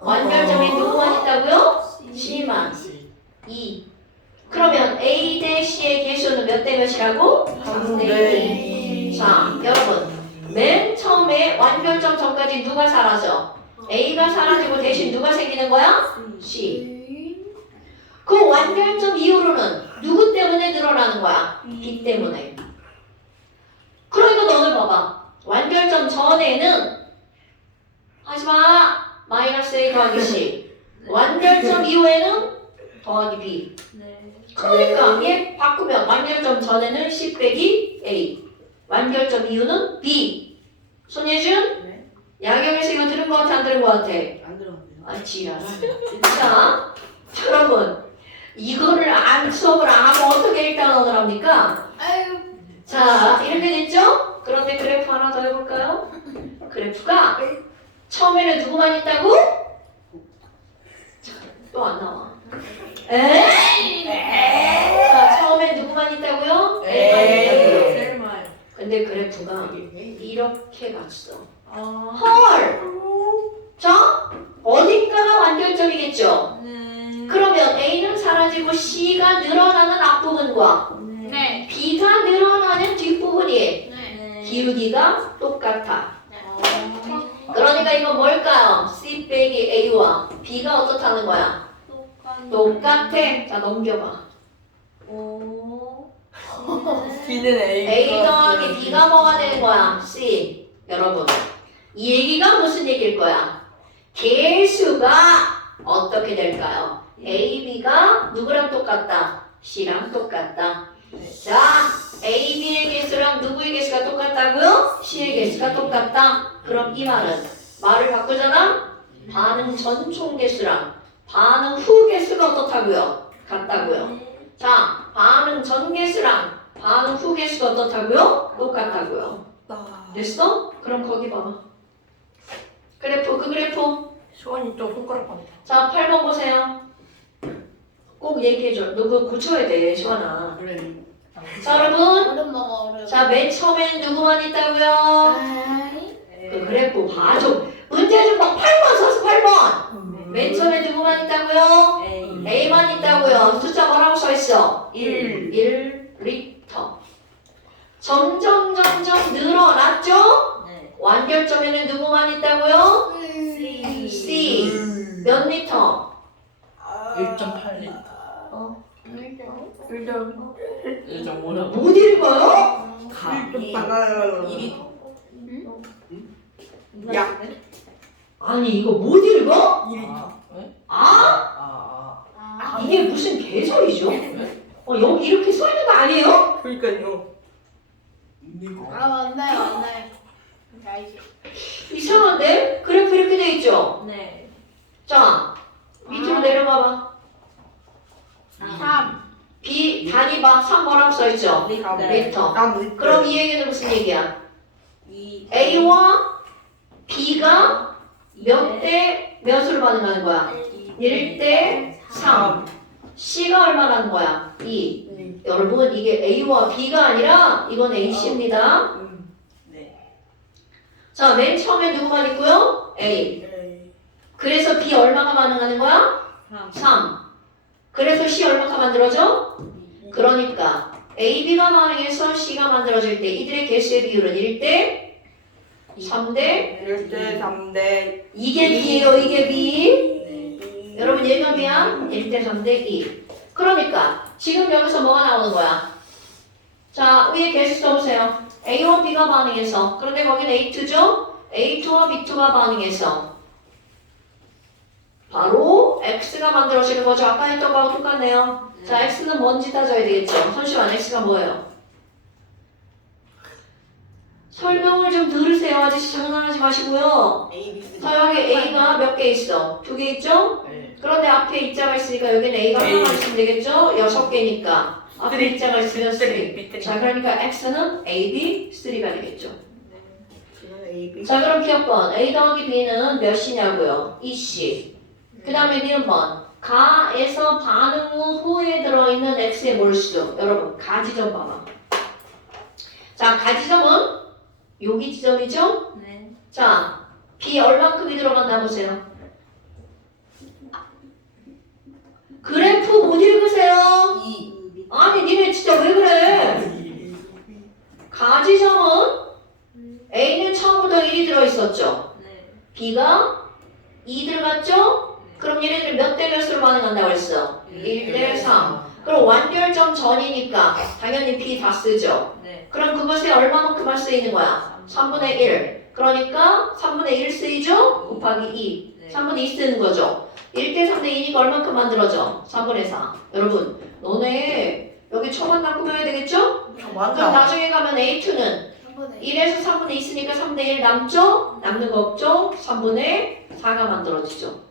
완결점에 누구만 있다고요? C만 2. 그러면 A 대 C의 개수는 몇 대 몇이라고? 3대 2. 자, 여러분. 맨 처음에 완결점 전까지 누가 사라져? A가 사라지고 대신 누가 생기는 거야? C. 그 완결점 이후로는 누구 때문에 늘어나는 거야? B 때문에. 그러니까 너는 봐봐. 완결점 전에는 하지마. 마이너스 A 더하기 C. 완결점 이후에는 더하기 B. 그러니까 얘 바꾸면 완결점 전에는 C 빼기 A. 완결점 이후는 B. 손예준? 네. 야경에서 이거 들은 거 같아 안 들은 거 같아? 안 들었는데요. 아 지랄. 자 여러분 이거를 수업을 안 하고 어떻게 일단 언어를 합니까? 자 이렇게 됐죠? 그런데 그래프 하나 더 해볼까요? 그래프가 처음에는 누구만 있다고? 또 안 나와. 자 처음에 누구만 있다고요? A만 있다고요. 근데 그래프가 이렇게 갔어. 헐! 자 어딘가가 완결점이겠죠? 그러면 A는 사라지고 C가 늘어나는 앞부분과 B가 늘어나는 뒷부분이 기울기가 똑같아. 그러니까 이건 뭘까요? C 빼기 A와 B가 어떻다는 거야? 똑같아. 자 넘겨봐. B는 A 더하기 B가 뭐가 되는 거야? C. 여러분 이 얘기가 무슨 얘기일 거야? 개수가 어떻게 될까요? A, B가 누구랑 똑같다? C랑 똑같다. 자, A, B의 개수랑 누구의 개수가 똑같다고요? C의 개수가 똑같다. 그럼 이 말을 바꾸잖아? 반응 전 총 개수랑 반응 후 개수가 어떻다고요? 같다고요. 자, 반응 전 개수랑 반응 후 개수가 어떻다고요? 똑같다고요. 됐어? 그럼 거기 봐봐. 그래프, 그 그래프. 수원이 또 손가락 봐. 자, 8번 보세요. 꼭 얘기해줘. 너 그거 고쳐야 돼, 시원아. 그래. 자, 여러분. 얼음 먹어 얼음. 자, 맨 처음엔 누구만 있다고요? 그 그래프 봐줘. 문제 좀 봐. 8번 써서 8번. 맨 처음에 누구만 있다고요? A만 있다고요. 숫자 뭐라고 써있어? 1리터. 점점 늘어났죠? 완결점에는 누구만 있다고요? C. 몇 리터? 1.8리터. 1.5라고. 못 읽어요? 좀 빨라요. 야. 아니 이거 못 읽어? 2리터. 이게 무슨 개소리죠? 여기 이렇게 써 있는 거 아니에요? 그러니까요. 맞나요. 알지. 이상한데? 그래프 이렇게 돼 있죠? 자, 밑으로 내려가봐. 3. B 단위 봐. 3 뭐라고 써 있죠? 리터. 그럼 이 얘기는 무슨 얘기야? A와 B가 몇 대 몇으로 반응하는 거야? 1대 3. C가 얼마라는 거야? 2. 여러분 이게 A와 B가 아니라 이건 AC입니다. 자, 맨 처음에 누구만 있고요? A. 그래서 B 얼마가 반응하는 거야? 3. 그래서 C 얼마가 만들어져? 그러니까 A, B가 반응해서 C가 만들어질 때 이들의 개수의 비율은 1대 3대 1대 3대 이게 B예요. 이게 B. 여러분 얘가 B야? 1대 3대 2. 그러니까 지금 여기서 뭐가 나오는 거야? 자, 위에 개수 써보세요. A와 B가 반응해서. 그런데 거기는 A2죠? A2와 B2가 반응해서 바로 x가 만들어지는 거죠. 아까 했던 거하고 똑같네요. 자, x는 뭔지 따져야 되겠죠. 손시환 x가 뭐예요? 설명을 좀 들으세요. 아저씨 장난하지 마시고요. A, B, C. 자, 여기 a가 몇 개 있어? 2개 있죠? 네. 그런데 앞에 입자가 있으니까 여기는 a가 A. 하나만 있으면 되겠죠? 6개니까 앞에 쓰리. 입자가 있으면 3. 밑에. 자, 그러니까 x는 a, b, 3가 되겠죠. 그냥 A, B. 자, 그럼 기억번 a 더하기 b는 몇이냐고요? 2c. 그 다음에 니은번 가에서 반응 후에 들어있는 x의 몰수. 여러분 가지점 봐봐. 자, 가지점은 여기 지점이죠? 네. 자, b 얼만큼이 들어갔나 보세요. 그래프 못 읽으세요? 2. 아니 니네 진짜 왜 그래? 가지점은 a는 처음부터 1이 들어있었죠. 네. b가 2 들어갔죠? 그럼 얘네들이 몇 대 몇으로 반응한다고 했어? 1대 3. 그럼 완결점 전이니까 당연히 b 다 쓰죠. 네. 그럼 그것에 얼마만큼만 쓰이는 거야? 3분의 1. 그러니까 3분의 1 쓰이죠? 곱하기 2. 네. 3분의 2 쓰는 거죠. 1대 3대 2니까 얼만큼 만들어져? 3분의 4. 여러분, 너네 여기 초반 다 꾸며야 되겠죠? 그럼 맞아. 나중에 가면 A2는 1에서 3분의 2 있으니까 3분의 1 남죠? 남는 거 없죠? 3분의 4가 만들어지죠.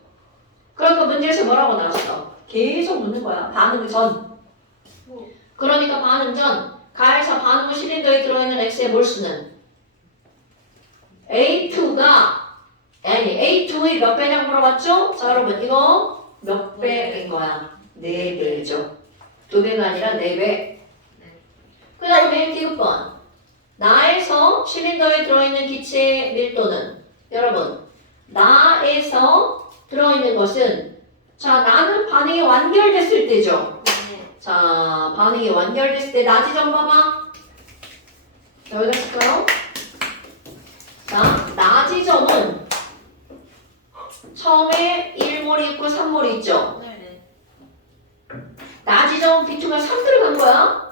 그러니까 문제에서 뭐라고 나왔어? 계속 묻는 거야. 반응 전. 그러니까 반응 전. 가에서 반응 후 실린더에 들어있는 X의 몰수는 A2의 몇 배냐고 물어봤죠? 자, 여러분 이거 몇 배인 거야? 4배죠. 2배가 아니라 4배. 그 다음에 디귿번. 나에서 실린더에 들어있는 기체의 밀도는 여러분 나에서 들어있는 것은 자, 나는 반응이 완결됐을 때죠. 자, 반응이 완결됐을 때 나지점 봐봐. 여기다 쓸까요? 자, 나지점은 처음에 1몰이 있고 3몰이 있죠. 네. 나지점 B2가 3 들어간 거야.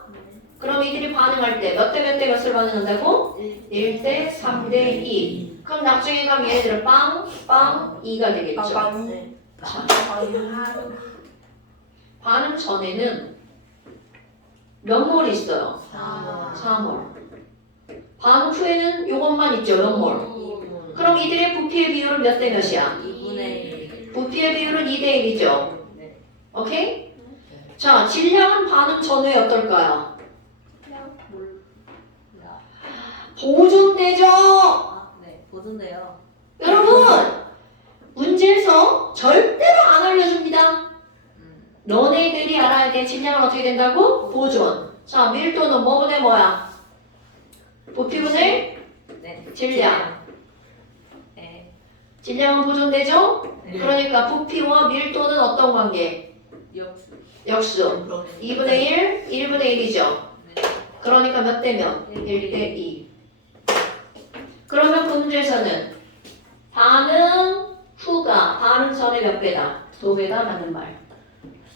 그럼 이들이 반응할 때 몇 대 몇 대 몇을 반응한다고? 1대 3대 2. 그럼 나중에 가면 얘네들은 빵, 빵, 2가 되겠죠. 빵빵이. 네. 자, 반응 전에는 몇 몰이 있어요? 4몰. 반응 후에는 요것만 있죠. 몇 몰. 2분. 그럼 이들의 부피의 비율은 몇 대 몇이야? 2분의 1. 부피의 비율은 2대 1이죠. 네. 오케이? 자, 질량은 반응 전후에 어떨까요? 몰라. 보존되죠? 아, 네. 보존돼요. 여러분! 문제에서 절대로 안 알려줍니다. 너네들이 알아야 돼. 질량은 어떻게 된다고? 보존. 자, 밀도는 뭐분의 뭐야? 부피분의 네. 질량. 네. 질량은 보존되죠? 네. 그러니까 부피와 밀도는 어떤 관계? 역수. 역수. 2분의 1, 1분의 1이죠. 네. 그러니까 몇 대 몇? 1대 2. 그러면 그 문제에서는 반응 후가 반응 전에 몇 배다? 2배다 라는 말.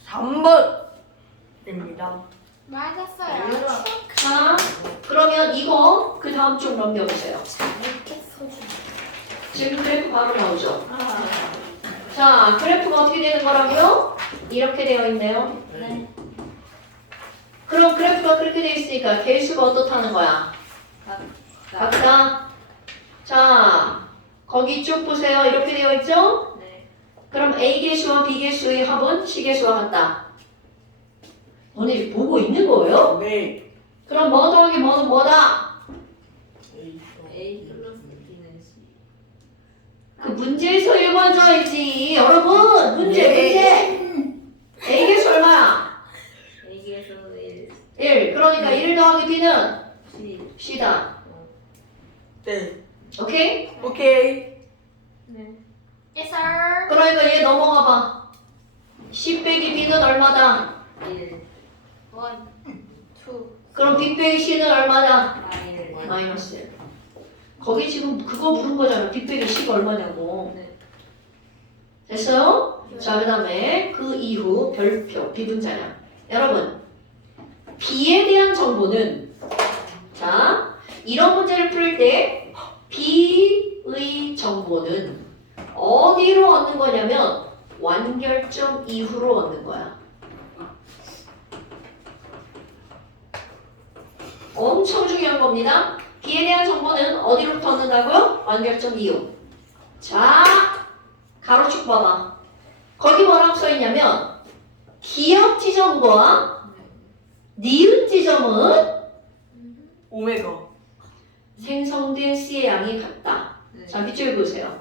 3번. 됩니다. 맞았어요. 자, 그러면 이거 그 다음 쪽 넘겨보세요. 이렇게 써주. 지금 그래프 바로 나오죠? 자, 그래프가 어떻게 되는 거라고요? 이렇게 되어 있네요. 네. 그럼 그래프가 그렇게 되어 있으니까 개수가 어떻다는 거야? 같다. 자, 거기 쭉 보세요. 이렇게 되어 있죠? 네. 그럼 A 개수와 B 개수의 합은 C 개수와 같다. 너네 보고 있는 거예요? 네. 그럼 뭐 더하기 뭐는 뭐다? A 플러스 B는 C. 그 문제에서 읽어줘야지. 여러분, 문제. A 개수 얼마야? A에서 1. 1. 그러니까 1 더하기 B는 C. C다. 네. 오케이? 오케이. 네. Yes, sir. 그러니까 얘 넘어가 봐. C 빼기 B는 얼마다? 1. 1, 2. 그럼 B 빼기 C는 얼마다? 1. 마이너스 1. 거기 지금 그거 물은 거잖아. B 빼기 C가 얼마냐고. 네. 됐어요? 자, 그 다음에 그 이후 별표, 비분자량. 여러분, B에 대한 정보는 자, 이런 문제를 풀 때 B의 정보는 어디로 얻는 거냐면 완결점 이후로 얻는 거야. 엄청 중요한 겁니다. B에 대한 정보는 어디로부터 얻는다고요? 완결점 이후. 자, 가로축 봐봐. 거기 뭐라고 써있냐면 기역 지점과 니은 지점은 오메가. 생성된 C의 양이 같다. 네. 자, 밑줄 보세요.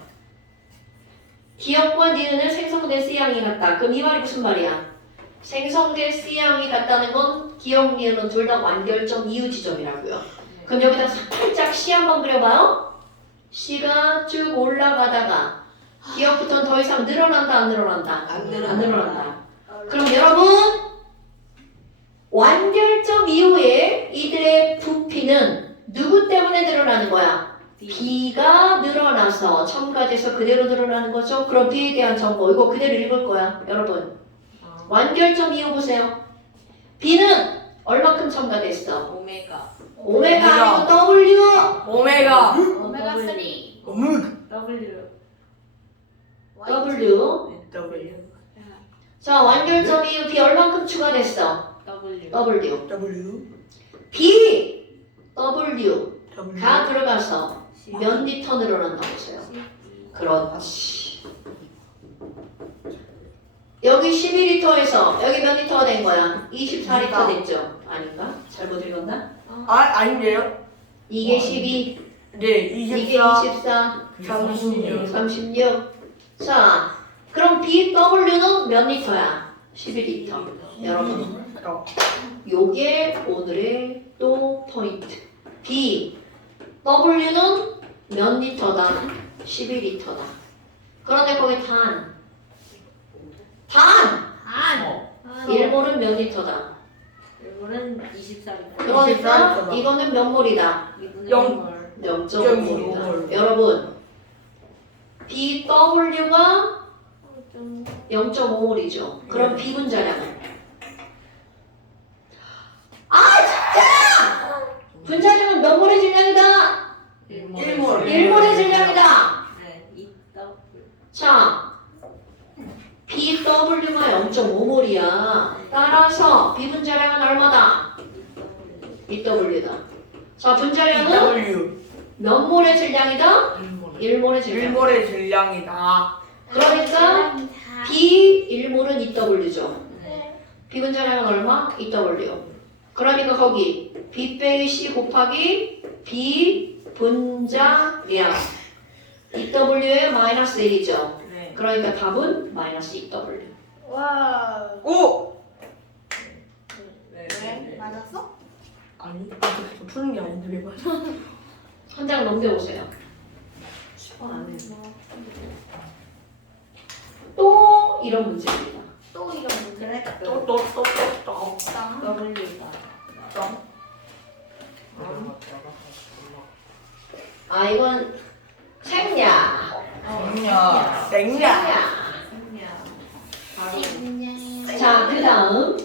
기역과 니은은 생성된 C 양이 같다. 그럼 이 말이 무슨 말이야? 생성된 C 양이 같다는 건 기역, 니은은 둘 다 완결점 이후 지점이라고요. 그럼 여기다 살짝 C 한번 그려봐요. C가 쭉 올라가다가 기역부터는 더 이상 늘어난다, 안 늘어난다? 안 안 늘어난다. 그럼 여러분 완결점 이후에 이들의 부피는 누구 때문에 늘어나는 거야? B가 늘어나서 첨가돼서 그대로 늘어나는 거죠. 그럼 B에 대한 정보 이거 그대로 읽을 거야. 여러분 완결점 이후 보세요. B는 얼마큼 첨가됐어? 오메가. 오메가 아니고 W. 오메가. 오메가 3. 오메가. W. W. W. 자 완결점 이후 B 얼마큼 추가됐어? W. W. W. B W가 W. 들어가서 몇 리터 늘어난다 보세요. 그렇지. 여기 12리터에서 여기 몇 리터가 된 거야? 24리터 됐죠? 아닌가? 잘못 읽었나? 아닌데요? 이게 12, 네, 이게 24. 24, 36. 36. 자, 그럼 BW는 몇 리터야? 11리터. 여러분, 요게 오늘의 또 포인트. BW는 몇 리터다? 11리터다. 그런데 거기 단. 일몰은 몇 리터다? 이거는 24리터. 그러니까 이거는 몇 몰이다? 이분은 영. 0.5몰이다. 여러분 BW가 0.5몰이죠. 그럼 비분자량은? 진짜! 분자량은 몇 몰의 질량이다? 1몰. 1몰의 질량이다. 네, EW. 자, BW가 0.5몰이야. 따라서 비분자량은 얼마다? BW다. 자, 분자량은 W. 몇 몰의 질량이다? 1몰의 질량. 1몰의 질량이다. 그러니까 B 1몰은 EW죠. 네. 비분자량은 얼마? EW. 그러니까 거기 B 빼기 C 곱하기 B 분자량 EW의 마이너스 1이죠. 네. 그러니까 답은 마이너스 EW. 와. 오! 네. 왜? 맞았어? 아니, 저 푸는 게 아닌데 왜 맞아? 한 장 넘겨보세요. 10번 안 해. 또 이런 문제입니다. 또 이런 문제. 그래. 또. 땅. W가. 아 이건 생략. 생략. 냉냐. 생략. 바로. 자, 그 다음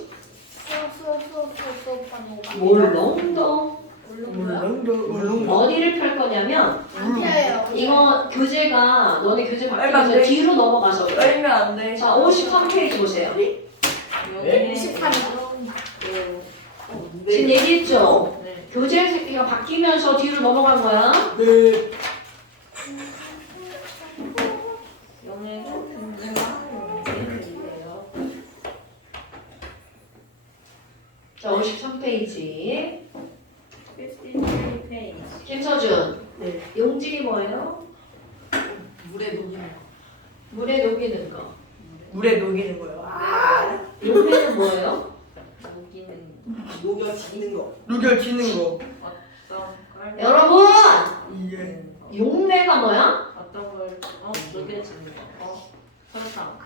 수수수수수수수수수 몰롱도 울릉도. 어디를 펼 거냐면 안 펴요. 이거 교재가 너네 교재 빨리 바뀌면서 돼. 뒤로 넘어가서 그래. 떨면 안 돼. 자, 53페이지 보세요. 네? 58. 지금 얘기했죠? 네. 교재 새끼가 바뀌면서 뒤로 넘어간 거야. 네. 영의 분자가 문제인데요. 자, 53페이지. 53페이지. 김서준. 네. 용질이 뭐예요? 물에 녹이는 거. 물에 녹이는 거. 물에 녹이는 거요. 용매는 뭐예요? 여기는 녹여지는 거. 녹여지는 거. 어떤 걸 여러분! 이게. 용매가 뭐야? 어떤 걸 녹여지는 거. 설탕.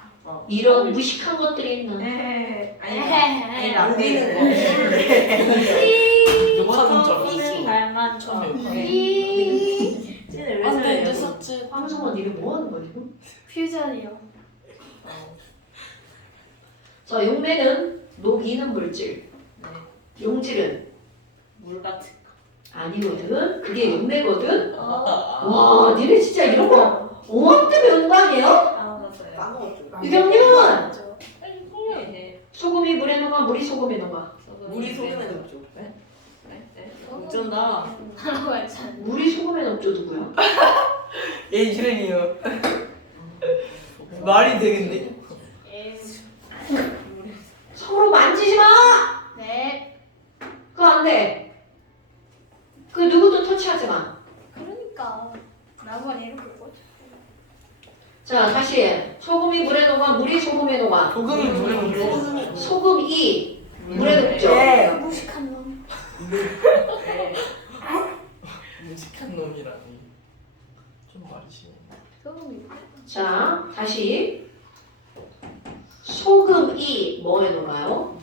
이런 무식한 것들이 있나? 네. 녹이는 거. 워터푸는 달만 이 쟤네 왜 저래요? 황성원 이게 뭐 하는 거야 지금? 퓨전이요. 자, 용매는 녹이는 물질. 네. 용질은 물 같은 아니거든. 그게 용매거든. 와, 니네 진짜 이런 거 오만큼 배운 거 아니에요? 거. 까먹었어요. 까먹었죠. 유경님은 네. 소금이 물에 녹아 물이 소금에 녹아. 물이 소금에 녹죠. 네? 어쩐다. 하라고 했잖아. 물이 소금에 녹죠 누구야? 예준이요. 말이 되겠네. 예. 서로 만지지 마. 네. 그거 안 돼. 그 누구도 터치하지 마. 그러니까 나만 이렇게 꽂혀. 자 다시 소금이 물에 녹아 물이 소금에 녹아. 소금이 물에 녹죠. 소금이 물에 녹죠. 예. 무식한 놈. 네. 무식한 놈이라니. 좀 말이 심해. 소금이 자 다시 소금이 뭐에 녹아요?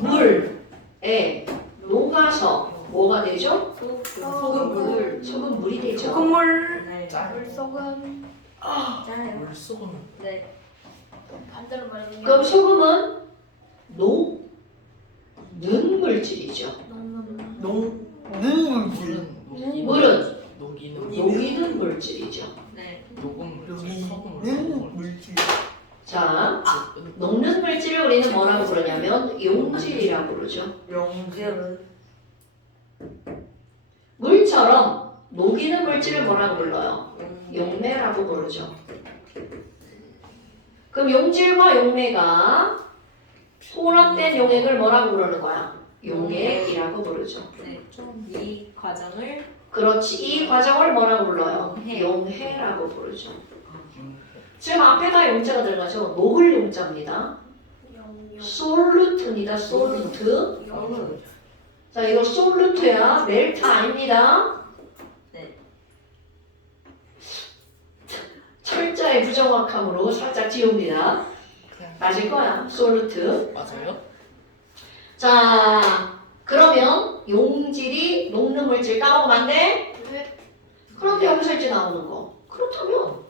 물에 녹아서 뭐가 되죠? 소금물. 소금물이 되죠. 소금물. 네. 물소금. 짜요. 물소금. 네. 반대로 말하면 그럼 소금은 녹는 물질이죠. 녹는 물질. 물은 녹이는 녹이는 물질이죠. 네. 녹음 물질. 소금을 녹는 물질. 자 녹는 물질을 우리는 뭐라고 부르냐면 용질이라고 부르죠. 용질은 물처럼 녹이는 물질을 뭐라고 불러요? 용매라고 부르죠. 그럼 용질과 용매가 혼합된 용액을 뭐라고 부르는 거야? 용액이라고 부르죠. 네. 이 과정을 그렇지. 이 과정을 뭐라고 불러요? 용해. 용해라고 부르죠. 지금 앞에가 용자가 들어가죠. 녹을 용자입니다. 솔루트입니다. 솔루트. 용은 자, 이거 솔루트야. 멜트 아닙니다. 네. 철자의 부정확함으로 살짝 지웁니다. 맞을 거야. 솔루트. 맞아요? 자, 그러면 용질이 녹는 물질 까먹으면 안 돼? 그런데 여기서 이제 나오는 거. 그렇다면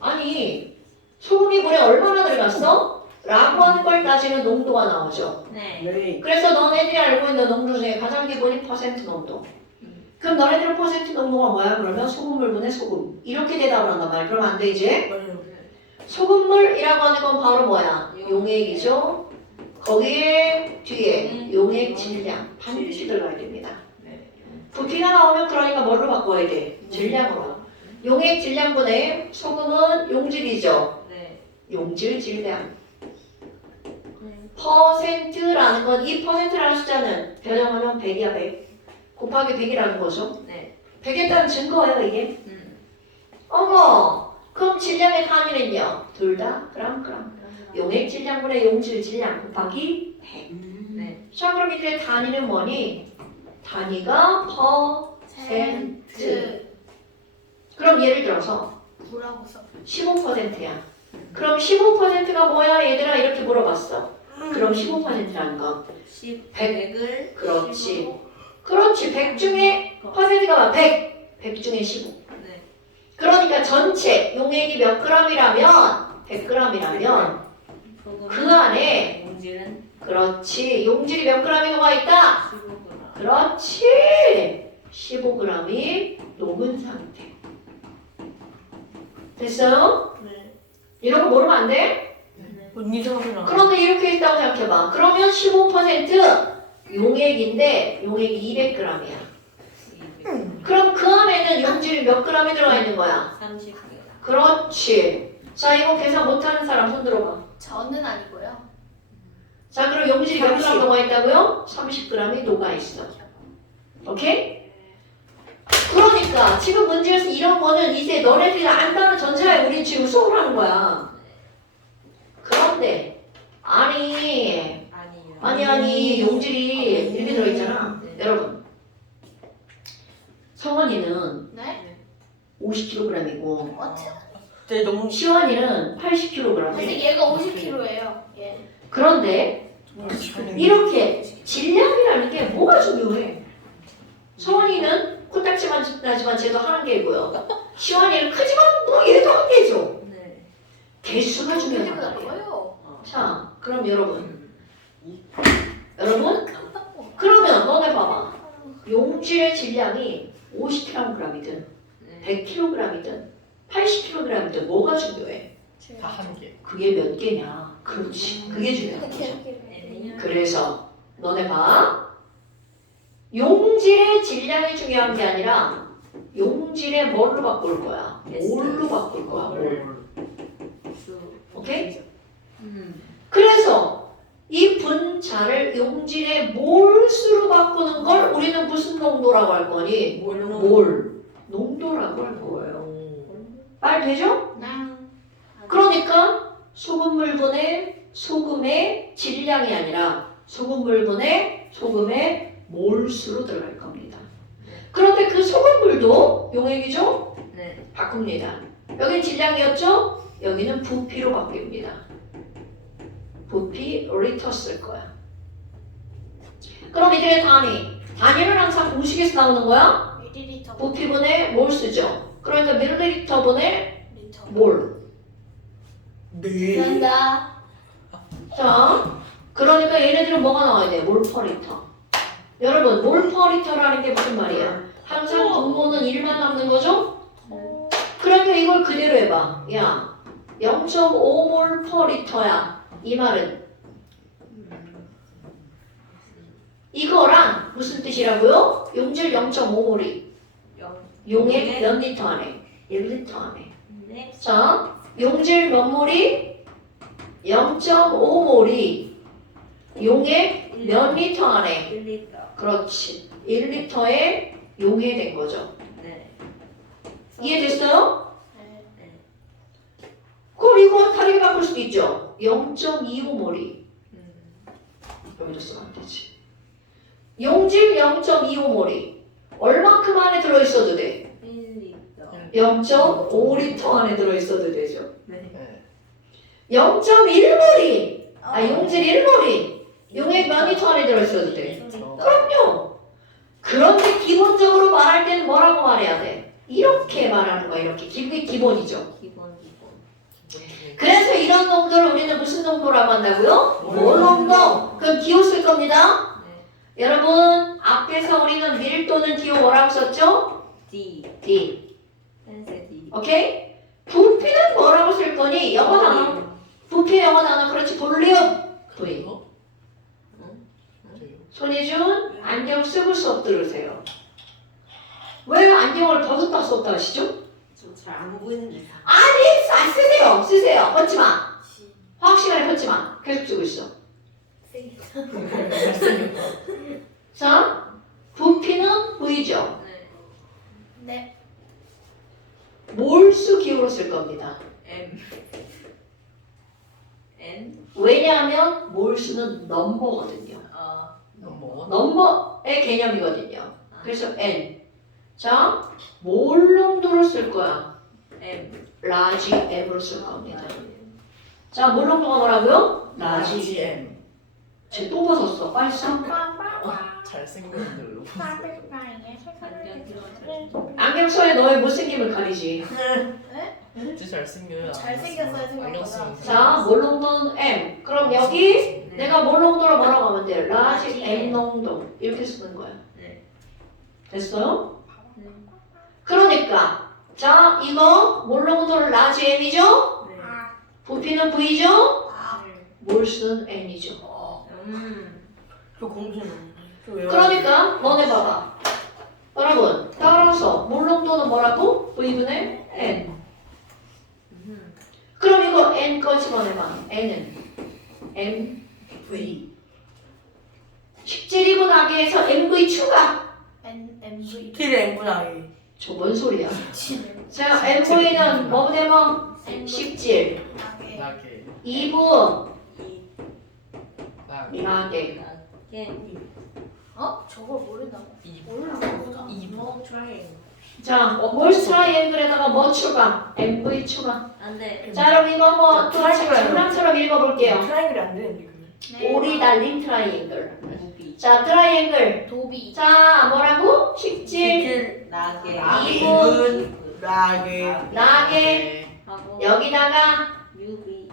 아니 소금이 물에 얼마나 들어갔어? 라고 하는 걸 따지는 농도가 나오죠. 네. 네. 그래서 너네들이 알고 있는 농도 중에 가장 기본이 퍼센트 농도. 그럼 너네들 퍼센트 농도가 뭐야? 그러면 소금물분의 소금. 이렇게 대답을 한단 말이야. 그럼 안 돼 이제? 맞아요. 소금물이라고 하는 건 바로 뭐야? 용액이죠. 거기에 뒤에 용액 질량 반드시 들어가야 됩니다. 네. 부피가 나오면 그러니까 뭘로 바꿔야 돼? 질량으로. 용액 질량분의 소금은 용질이죠. 네. 용질 질량. 퍼센트라는 건 이 퍼센트라는 숫자는 변형하면 100이야 100. 곱하기 100이라는 거죠. 네. 100에 따른 증거예요 이게. 어머 그럼 질량의 단위는요? 둘 다 그람. 용액 질량분의 용질 질량 곱하기 100. 네. 자 그럼 이들의 단위는 뭐니? 단위가 퍼센트. 그럼 예를 들어서 구라고 써. 15%야. 그럼 15%가 뭐야 얘들아 이렇게 물어봤어. 그럼 15%라는 건 100을 그렇지. 그렇지. 100 중에 퍼센트가 100. 100 중에 15. 네. 그러니까 전체 용액이 몇 g이라면 100g이라면 그 안에 용질은 그렇지. 용질이 몇 g이 녹아 있다. 15g. 그렇지. 15g이 녹은 상태. 됐어요? 네. 이런 거 모르면 안 돼? 언니 생각나. 그런데 이렇게 있다고 생각해봐. 그러면 15% 용액인데 용액이 200g이야. 그럼 그 안에는 용질이 몇 g이 들어가 있는 거야? 30g. 그렇지. 자 이거 계산 못하는 사람 손 들어봐. 저는 아니고요. 자 그럼 용질이 몇 g 30. 녹아 있다고요? 30g이 녹아 있어. 오케이? 그러니까 지금 문제에서 이런 거는 이제 너네들이 안다는 전제하에 우린 지금 수업을 하는 거야. 그런데 아니 아니요. 용질이 이렇게 들어있잖아. 네. 여러분 성원이는 네? 50kg이고 어트? 네, 너무 시원이는 80kg. 근데 얘가 50kg예요. 예. 그런데 이렇게 질량이라는 게 뭐가 중요해? 성원이는 코딱지만 나지만 쟤도 한 개고요. 시원이는 크지만 뭐 얘도 한 개죠. 네. 개수가 중요하단 말이에요. 그거요. 자, 그럼 여러분, 그러면 너네 봐봐. 용질의 질량이 50kg이든 네. 100kg이든 80kg이든 뭐가 중요해? 다 한 개. 그게 몇 개냐? 그렇지. 그게 중요한 거죠. 그래서 너네 봐. 용질의 질량이 중요한 게 아니라 용질의 뭘로 바꿀 거야? 뭘로 바꿀 거야? 뭘? 오케이? 그래서 이 분자를 용질의 몰수로 바꾸는 걸 우리는 무슨 농도라고 할 거니? 몰. 농도라고 할 거예요. 말 되죠? 그러니까 소금물분의 소금의 질량이 아니라 소금물분의 소금의 몰수로 들어갈 겁니다. 그런데 그 소금물도 용액이죠? 네. 바꿉니다. 여기 질량이었죠? 여기는 부피로 바뀝니다. 부피 리터 쓸 거야. 그럼 이들의 단위는 항상 공식에서 나오는 거야? 밀리리터. 부피분의 몰수죠. 그러니까 밀리리터분의 리터. 몰. 네. 감사합니다. 자, 그러니까 얘네들은 뭐가 나와야 돼? 몰 퍼 리터. 여러분, 몰 퍼 리터라는 게 무슨 말이야? 항상 분모는 1만 남는 거죠? 그러니까 이걸 그대로 해봐. 야, 0.5몰 퍼 리터야. 이 말은 이거랑 무슨 뜻이라고요? 용질 0.5몰이 용액 몇 리터 안에? 1리터 안에. 네. 자, 용질 몇 몰이? 0.5몰이 용액 몇 리터 안에? 1리터. 그렇지. 1리터에 용해된 거죠. 네. 이해됐어요? 네. 그럼 이거 다르게 바꿀 수도 있죠. 0.25몰이 여기도 쓰면 안 되지. 용질 0.25몰이 얼마큼 안에 들어있어도 돼? 1리터. 0.5리터 안에 들어있어도 되죠. 네. 네. 0.1몰이 용질 1몰이 용액 몇 리터 안에 들어있어도 돼? 그럼요. 그런데 기본적으로 말할 때는 뭐라고 말해야 돼? 이렇게 말하는 거야. 이렇게. 그게 기본이죠. 기본. 그래서 이런 농도를 우리는 무슨 농도라고 한다고요? 몰 농도. 그럼 기호 쓸 겁니다. 네. 여러분 앞에서 우리는 밀도는 기호 뭐라고 썼죠? D. D. 센세 D. 오케이? 부피는 뭐라고 쓸 거니? 영어 단어. 부피 영어 단어. 그렇지. 볼륨. V. 그리고 손예준 안경 쓰고 수업 들으세요. 왜 안경을 벗었다 썼다 하시죠? 저잘안 보이는데. 아니 쓰세요. 쓰세요. 벗지 마. 화학 시간에 벗지 마. 계속 쓰고 있어. 자, 부피는 V죠. 네. 몰수 기호로 쓸 겁니다. M. N. 왜냐하면 몰수는 넘버거든요. 넘버의 개념이거든요. 그래서 N. 자, 몰 농도로 쓸 거야. M. 라지 M으로 쓸 겁니다. 자, 몰 농도가 뭐라고요? 라지 M. 쟤또 벗었어. 빨리 써. 잘생겼는데 왜 웃어? 안경 써야 너의 못생김을 가리지. 진짜 잘생겨요. 잘생겼어요, 안경 생각보다. 쓰면 자, 몰 농도는 M. 그럼 여기 내가 몰 농도로 뭐라고 하면 돼? 라지 라지 M M. 농도. 이렇게 쓰는 거야. 네. 됐어요? 네. 그러니까 자, 이거 몰 농도는 라지 M이죠? 네. 부피는 V죠? 네. 몰수는 N이죠. 저 공부는 저 외워야 그러니까 너네 봐봐. 여러분 따라서 몰 농도는 뭐라고? V분의 N. 그럼 이거 N 거 집어내봐. N은 M V. 식재리분 하기에서 MV 추가. MV. T를 M분하기. 저 뭔 소리야? 자, MV는 뭐 되면 식질. 나게. 2분 나게. 나게. 저걸 모른다고? 뭐 트라이앵글. 자, 몰스 트라이앵글에다가 뭐 추가? MV 추가. 안돼. 자, 그럼 이거 뭐 또 트라이앵글 장난처럼 읽어볼게요. 트라이앵글이 안 되는데 그게. 오리 달린 트라이앵글. 무비. 자, 트라이앵글. 도비. 자, 뭐라고? 식질. 나게. 이분 나게. 나게. 하고 여기다가 유비.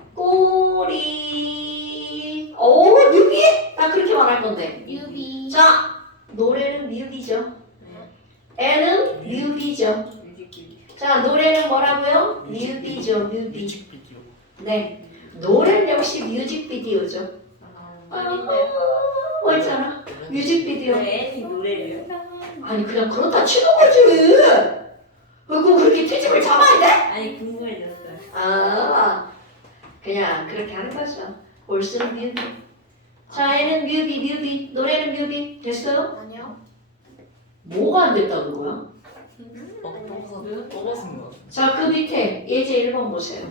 꼬리. 오, 뮤비? 나 그렇게 말할 건데. 유비. 자, 노래는 뮤비죠. 애는 뮤비죠. 뮤직비디오. 자, 노래는 뭐라고요? 뮤비죠, 뮤비. 뮤직비디오. 네. 노래는 역시 뮤직비디오죠. 아닌데요. 뭐있잖아 뮤직비디오. 왜 N이 노래를? 아니 그냥 그렇다 치는 거지. 그거 그렇게 트집을 잡아야 돼? 아니 궁금해졌어요. 아 그냥 그렇게 하는 거죠. 올스는 뮤비. 자 얘는 뮤비 노래는 뮤비 됐어요? 아니요. 뭐가 안 됐다는 거야? 떠봤은 거. 자 그 밑에 예제 1번 보세요.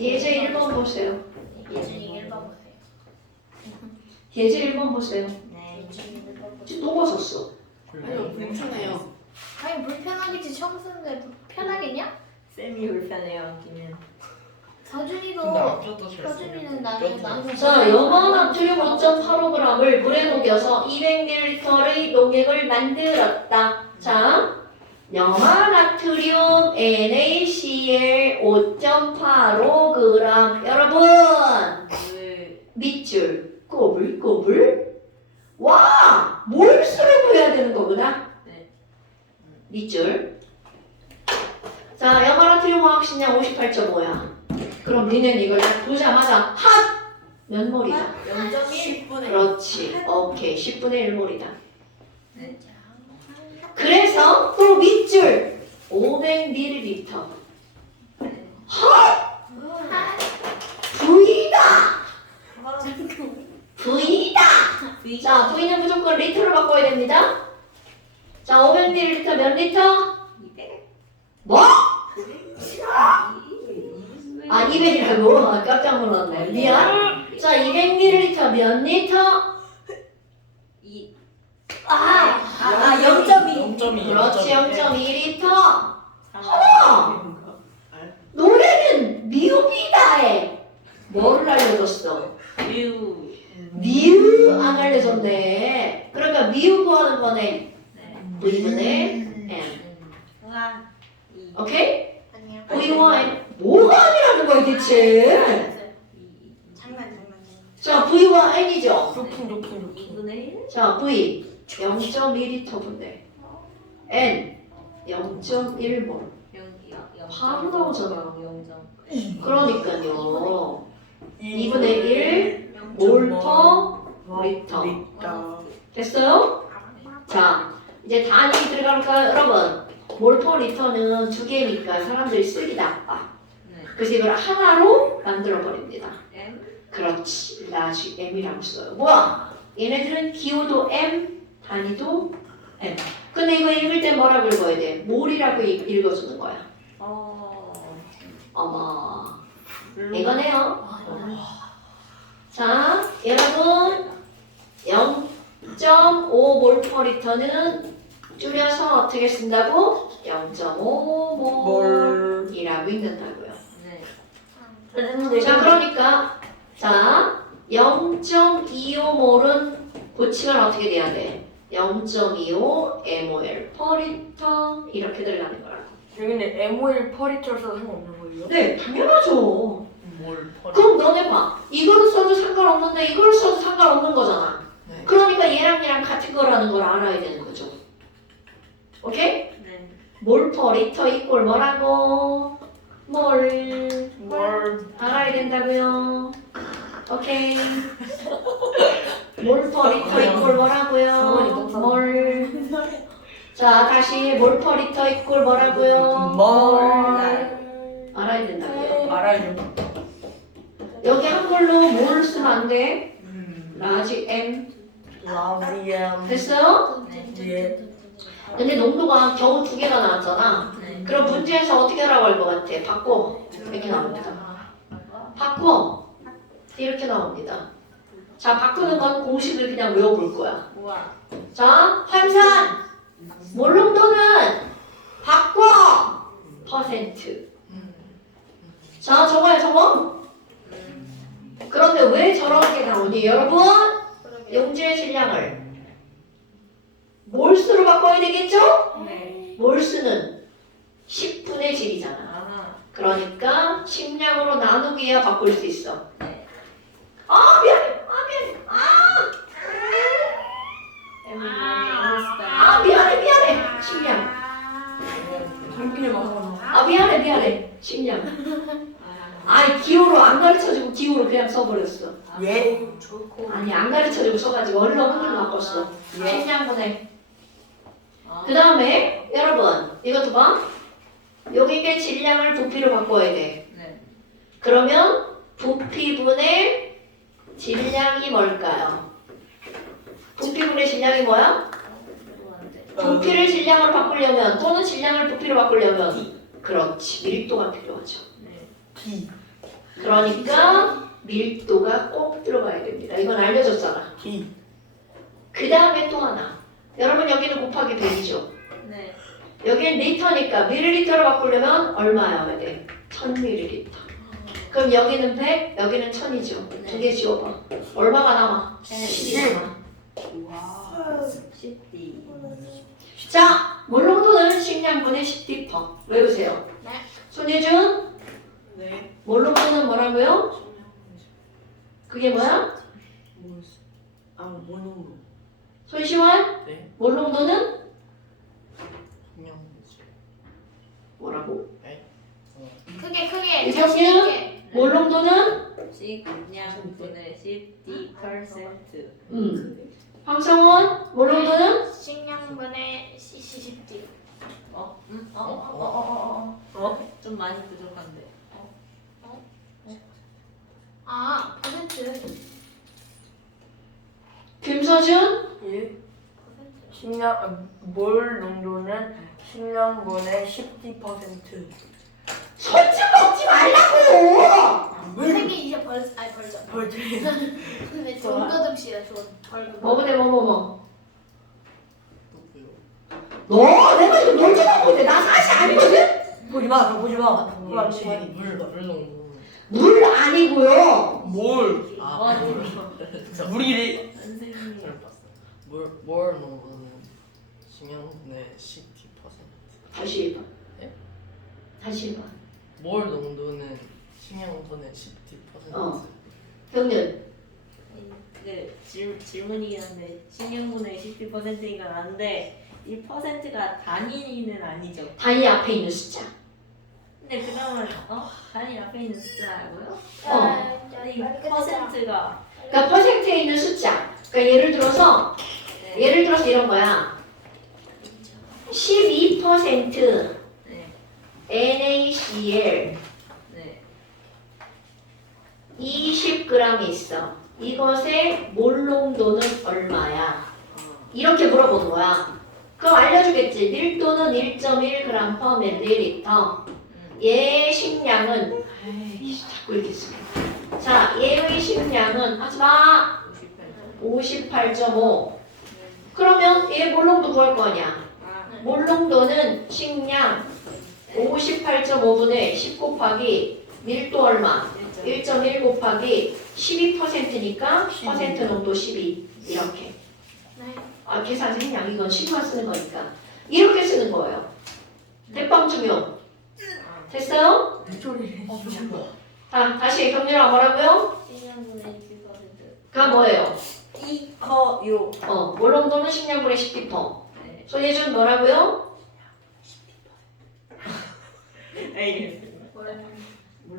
예제 1번 보세요. 예준이 1번 보세요. 예제 1번 보세요. 네. 예준이 1번 보세요. 지금 또 벗었어. 아니요 불편해요. 아니 불편하겠지 처음 쓰는데 편하겠냐? 쌤이 불편해요. 기는. 서준이도 근데 아껴도 잘 서준이는 나는 자, 염화나트륨 5.85g을 물에 녹여서 200ml의 농액을 만들었다. 자, 염화나트륨 NaCl 5.85g. 여러분, 밑줄 꼬불꼬불. 와, 몰수를 구해야 되는 거구나. 네. 밑줄. 자, 염화나트륨 화학식량 58.5야. 그럼 니는 이걸 딱 보자마자 핫! 몇 몰이다? 0.1. 그렇지. 오케이. 10분의 1몰이다. 그래서 또 밑줄 500ml. 헛! V다! V다! 자, V는 무조건 리터로 바꿔야 됩니다. 자, 500ml 몇 리터? 200. 뭐? 아, 200이라고? 깜짝 놀랐네. 미안. 자, 200ml 몇 리터? 2. 아 0.2. 그렇지, 0.2리터. 노래는 뮤비다에 뭐를 알려줬어? 뮤. 뮤 안 알려줬네. 그러니까 뮤 구하는 거네. 네. V분의 M. 우와. 2. 오케이? 아니요. V와 M. 뭐가 아니라는 거야 대체? 장난. 자, V와 N이죠? 높은. 2분의 1. 자, V 0.2리터 분대. N 0.1몰. 0. 바로 나오잖아. 0. 그러니까요. 2분의 1 몰퍼 리터. 됐어요? 자, 이제 단위 들어갈까요, 여러분? 몰퍼 리터는 두 개니까 사람들이 쓰기 나빠. 네. 그래서 이걸 하나로 만들어 버립니다. M. 그렇지. 라지 M이라고 써요. 뭐야? 얘네들은 기호도 M, 단위도 M. 근데 이거 읽을 때 뭐라고 읽어야 돼? 몰이라고 읽어주는 거야. 어머. 이거네요. 자, 여러분 0.5몰 퍼 리터는 줄여서 어떻게 쓴다고? 0.5몰이라고 읽는다고요. 네. 자, 그러니까 자 0.25몰은 고치면 어떻게 돼야 돼? 0.25 mol 퍼 리터 이렇게 들어가는 거라고. 여기는 MOL 퍼리터를 써도 상관없는 거예요? 네, 당연하죠. 뭘 퍼리? 그럼 너네 봐. 이거를 써도 상관없는데 이걸 써도 상관없는 거잖아. 네. 그러니까 얘랑 같은 거라는 걸 알아야 되는 거죠. 오케이? 네. 몰 퍼 리터 이꼴 뭐라고? 몰 알아야 된다고요. 오케이. 몰 퍼 리터 이꼴 뭐라고요? 몰. 자, 다시 몰 퍼 리터 이꼴 뭐라고요? 알아야 된다고요. 알아요. 여기 한글로 몰 쓰면 안 돼. 라지 M. 라비엠. 됐어요? 예. 근데 농도가 겨우 2개가 나왔잖아. 네. 그럼 문제에서 어떻게 하라고 할 것 같아? 바꿔. 이렇게 나옵니다. 바꿔. 이렇게 나옵니다. 자, 바꾸는 건 공식을 그냥 외워볼 거야. 우와. 자, 환산. 몰 농도는 바꿔. 퍼센트. 자, 저거야, 저거. 그런데 왜 저렇게 나오니? 여러분, 용지의 질량을 몰수로 바꿔야 되겠죠? 네. 몰수는 10분의 1이잖아. 아하. 그러니까 식량으로 나누기야 바꿀 수 있어. 네. 아, 미안해. 미안해. 식량. 감기를 막아서. 써버렸어. 예. 아니 안 가르쳐주고 써가지고 얼른 한글로 바꿨어. 식량분해. 그 다음에 여러분 이것도 봐. 여기 게 질량을 부피로 바꿔야 돼. 네. 그러면 부피분의 질량이 뭘까요? 부피분의 질량이 뭐야? 부피를 질량으로 바꾸려면 또는 질량을 부피로 바꾸려면 그렇지 밀도가 필요하죠. 네. 기. 그러니까 밀도가 꼭 들어가야 됩니다. 이건 알려줬잖아. 기. 그 다음에 또 하나. 여러분 여기는 곱하기 100이죠. 네. 여기는 리터니까 밀리리터로 바꾸려면 얼마여야 돼? 1000ml. 그럼 여기는 100, 여기는 1000이죠. 두 개 지워봐. 얼마가 남아? 10이 남아. 와. 10D. 자, 몰롱도는 식량분의 10D%. 외우세요. 네. 손예준, 네. 몰롱도는 뭐라고요? 그게 뭐야? 아, 뭐는 손시환, 네. 몰롱도는 그냥 뭐라고? 크게 이정규? 자신 있게. 몰롱도는 식량분의 10D%. 황성원, 몰롱도는 식량분의 CCCD. 좀 많이 부족한데. 아, 퍼센트. 김서준, 예. 식량 몰 농도는 식량분의 10% 손좀 먹지 말라고! 선생님 이제 벌써. 벌써 근데 존거등 씨야 존. 벌금. 뭐보대 뭐. 너 내가 지금 놀지 않고 있는데 나 사실 아니거든? 보지 마, 보지 마. 물 농도. 물 아니고요. 몰. 아, 물이 선생님. 물 농도는 식량분의 10%. 다시 해봐. 예? 다시 해봐. 물 농도는 식량분의 10%. 어. 경륜. 네, 질문이긴 한데 식량분의 10%가 나는데 이 퍼센트가 단위는 아니죠. 단위 앞에 있는 숫자. 근데 그러면 단위 앞에 있는 숫자라고요? 네, 이 퍼센트가 그러니까 퍼센트에 있는 숫자. 그러니까 예를 들어서 이런 거야. 12% 네, NaCl 네. 20g 있어. 이것의 몰 농도는 얼마야? 이렇게 물어보는 거야. 그럼 알려주겠지. 밀도는 1.1g/ml. 얘의 식량은 자꾸 이렇게 쓰. 자, 얘의 식량은 하지마. 58.5. 그러면 얘 몰 농도 구할 거 아니야. 몰 농도는 식량 58.5분의 10 곱하기 밀도 얼마? 1.1 곱하기 12%니까 퍼센트 농도 12 이렇게. 네. 아 계산생량 이건 식만 쓰는 거니까 이렇게 쓰는 거예요. 대빵주명 됐어요? 소리. 자 다시 경렬아 뭐라고요? 식량분의 10%. 가 뭐예요? 이커요. 몰롱도는 식량분의 10%. 네. 손예준 뭐라고요?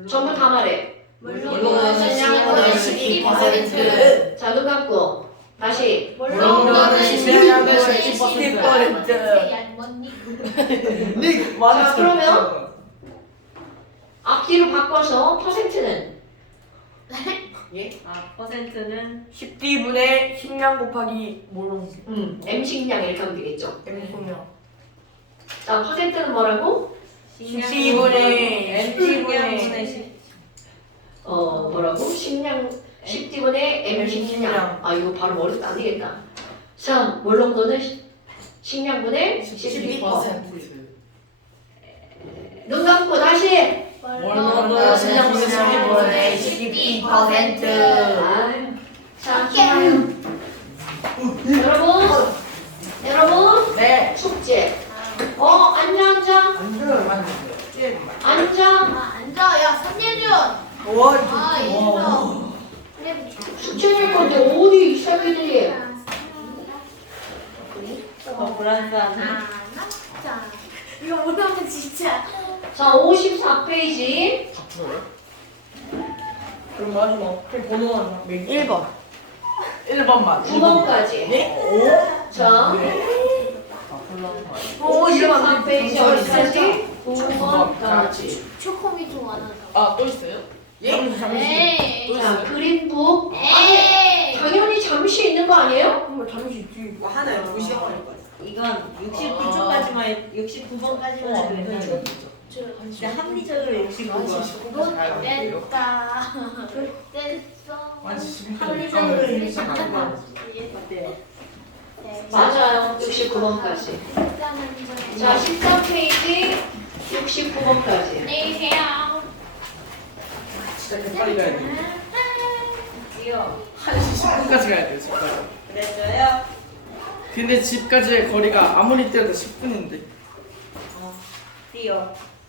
전부 다 말해. 물론은 식량분의 12%. 자 눈 감고 다시. 물론은 식량분의 12%. 10%. 야, 뭔니? 닉 자, 그러면 앞뒤로 바꿔서 퍼센트는 퍼센트는 10D분의 식량 곱하기 몰롱. M 식량 이렇게 하면 되겠죠. M분명. 자 퍼센트는 뭐라고? 10D분의 식량분의 10. 뭐라고? 식량 10D분의 M 식량. 아 이거 바로 머리도 안 되겠다. 3. 몰롱도는 식량분의 12%. 눈 감고 다시. 물론은 식량분의 12%. 자, 여러분 네. 숙제. 앉아. 앉아. 앉아. 야, 선예준. 와, 아, 이거. 있어. 숙제할 건데 어디 이 새끼들이. 불안하네. 자, 이거 모르면 진짜. 자, 54페이지. 그럼 마지막 그냥 번호만 몇 개? 1번. 1번만. 9번까지. 네? 자, 네. 아, 콜라. 53페이지 어디까지? 9번까지. 초코미 좀 많아서. 아, 또 있어요? 예? 잠시. 에이. 또 자, 있어요? 그림북. 에이. 당연히 잠시 있는 거 아니에요? 정말 잠시 있지. 하나에 2시간 걸릴 거야. 이건 69초까지만 69번까지만 해도 괜찮아. 근데 합리적으로 69번. 됐다. 됐어. 합리적으로 네. 69번. 어때? 맞아요. 69번까지. 자, 13페이지 69번까지. 안녕히 계세요. 진짜 빨리 가야 돼. 뛰어. 1시 10분까지 가야 돼요, 집까지. 그랬어요? 근데 집까지의 거리가 아무리 뛰어도 10분인데. 뛰어.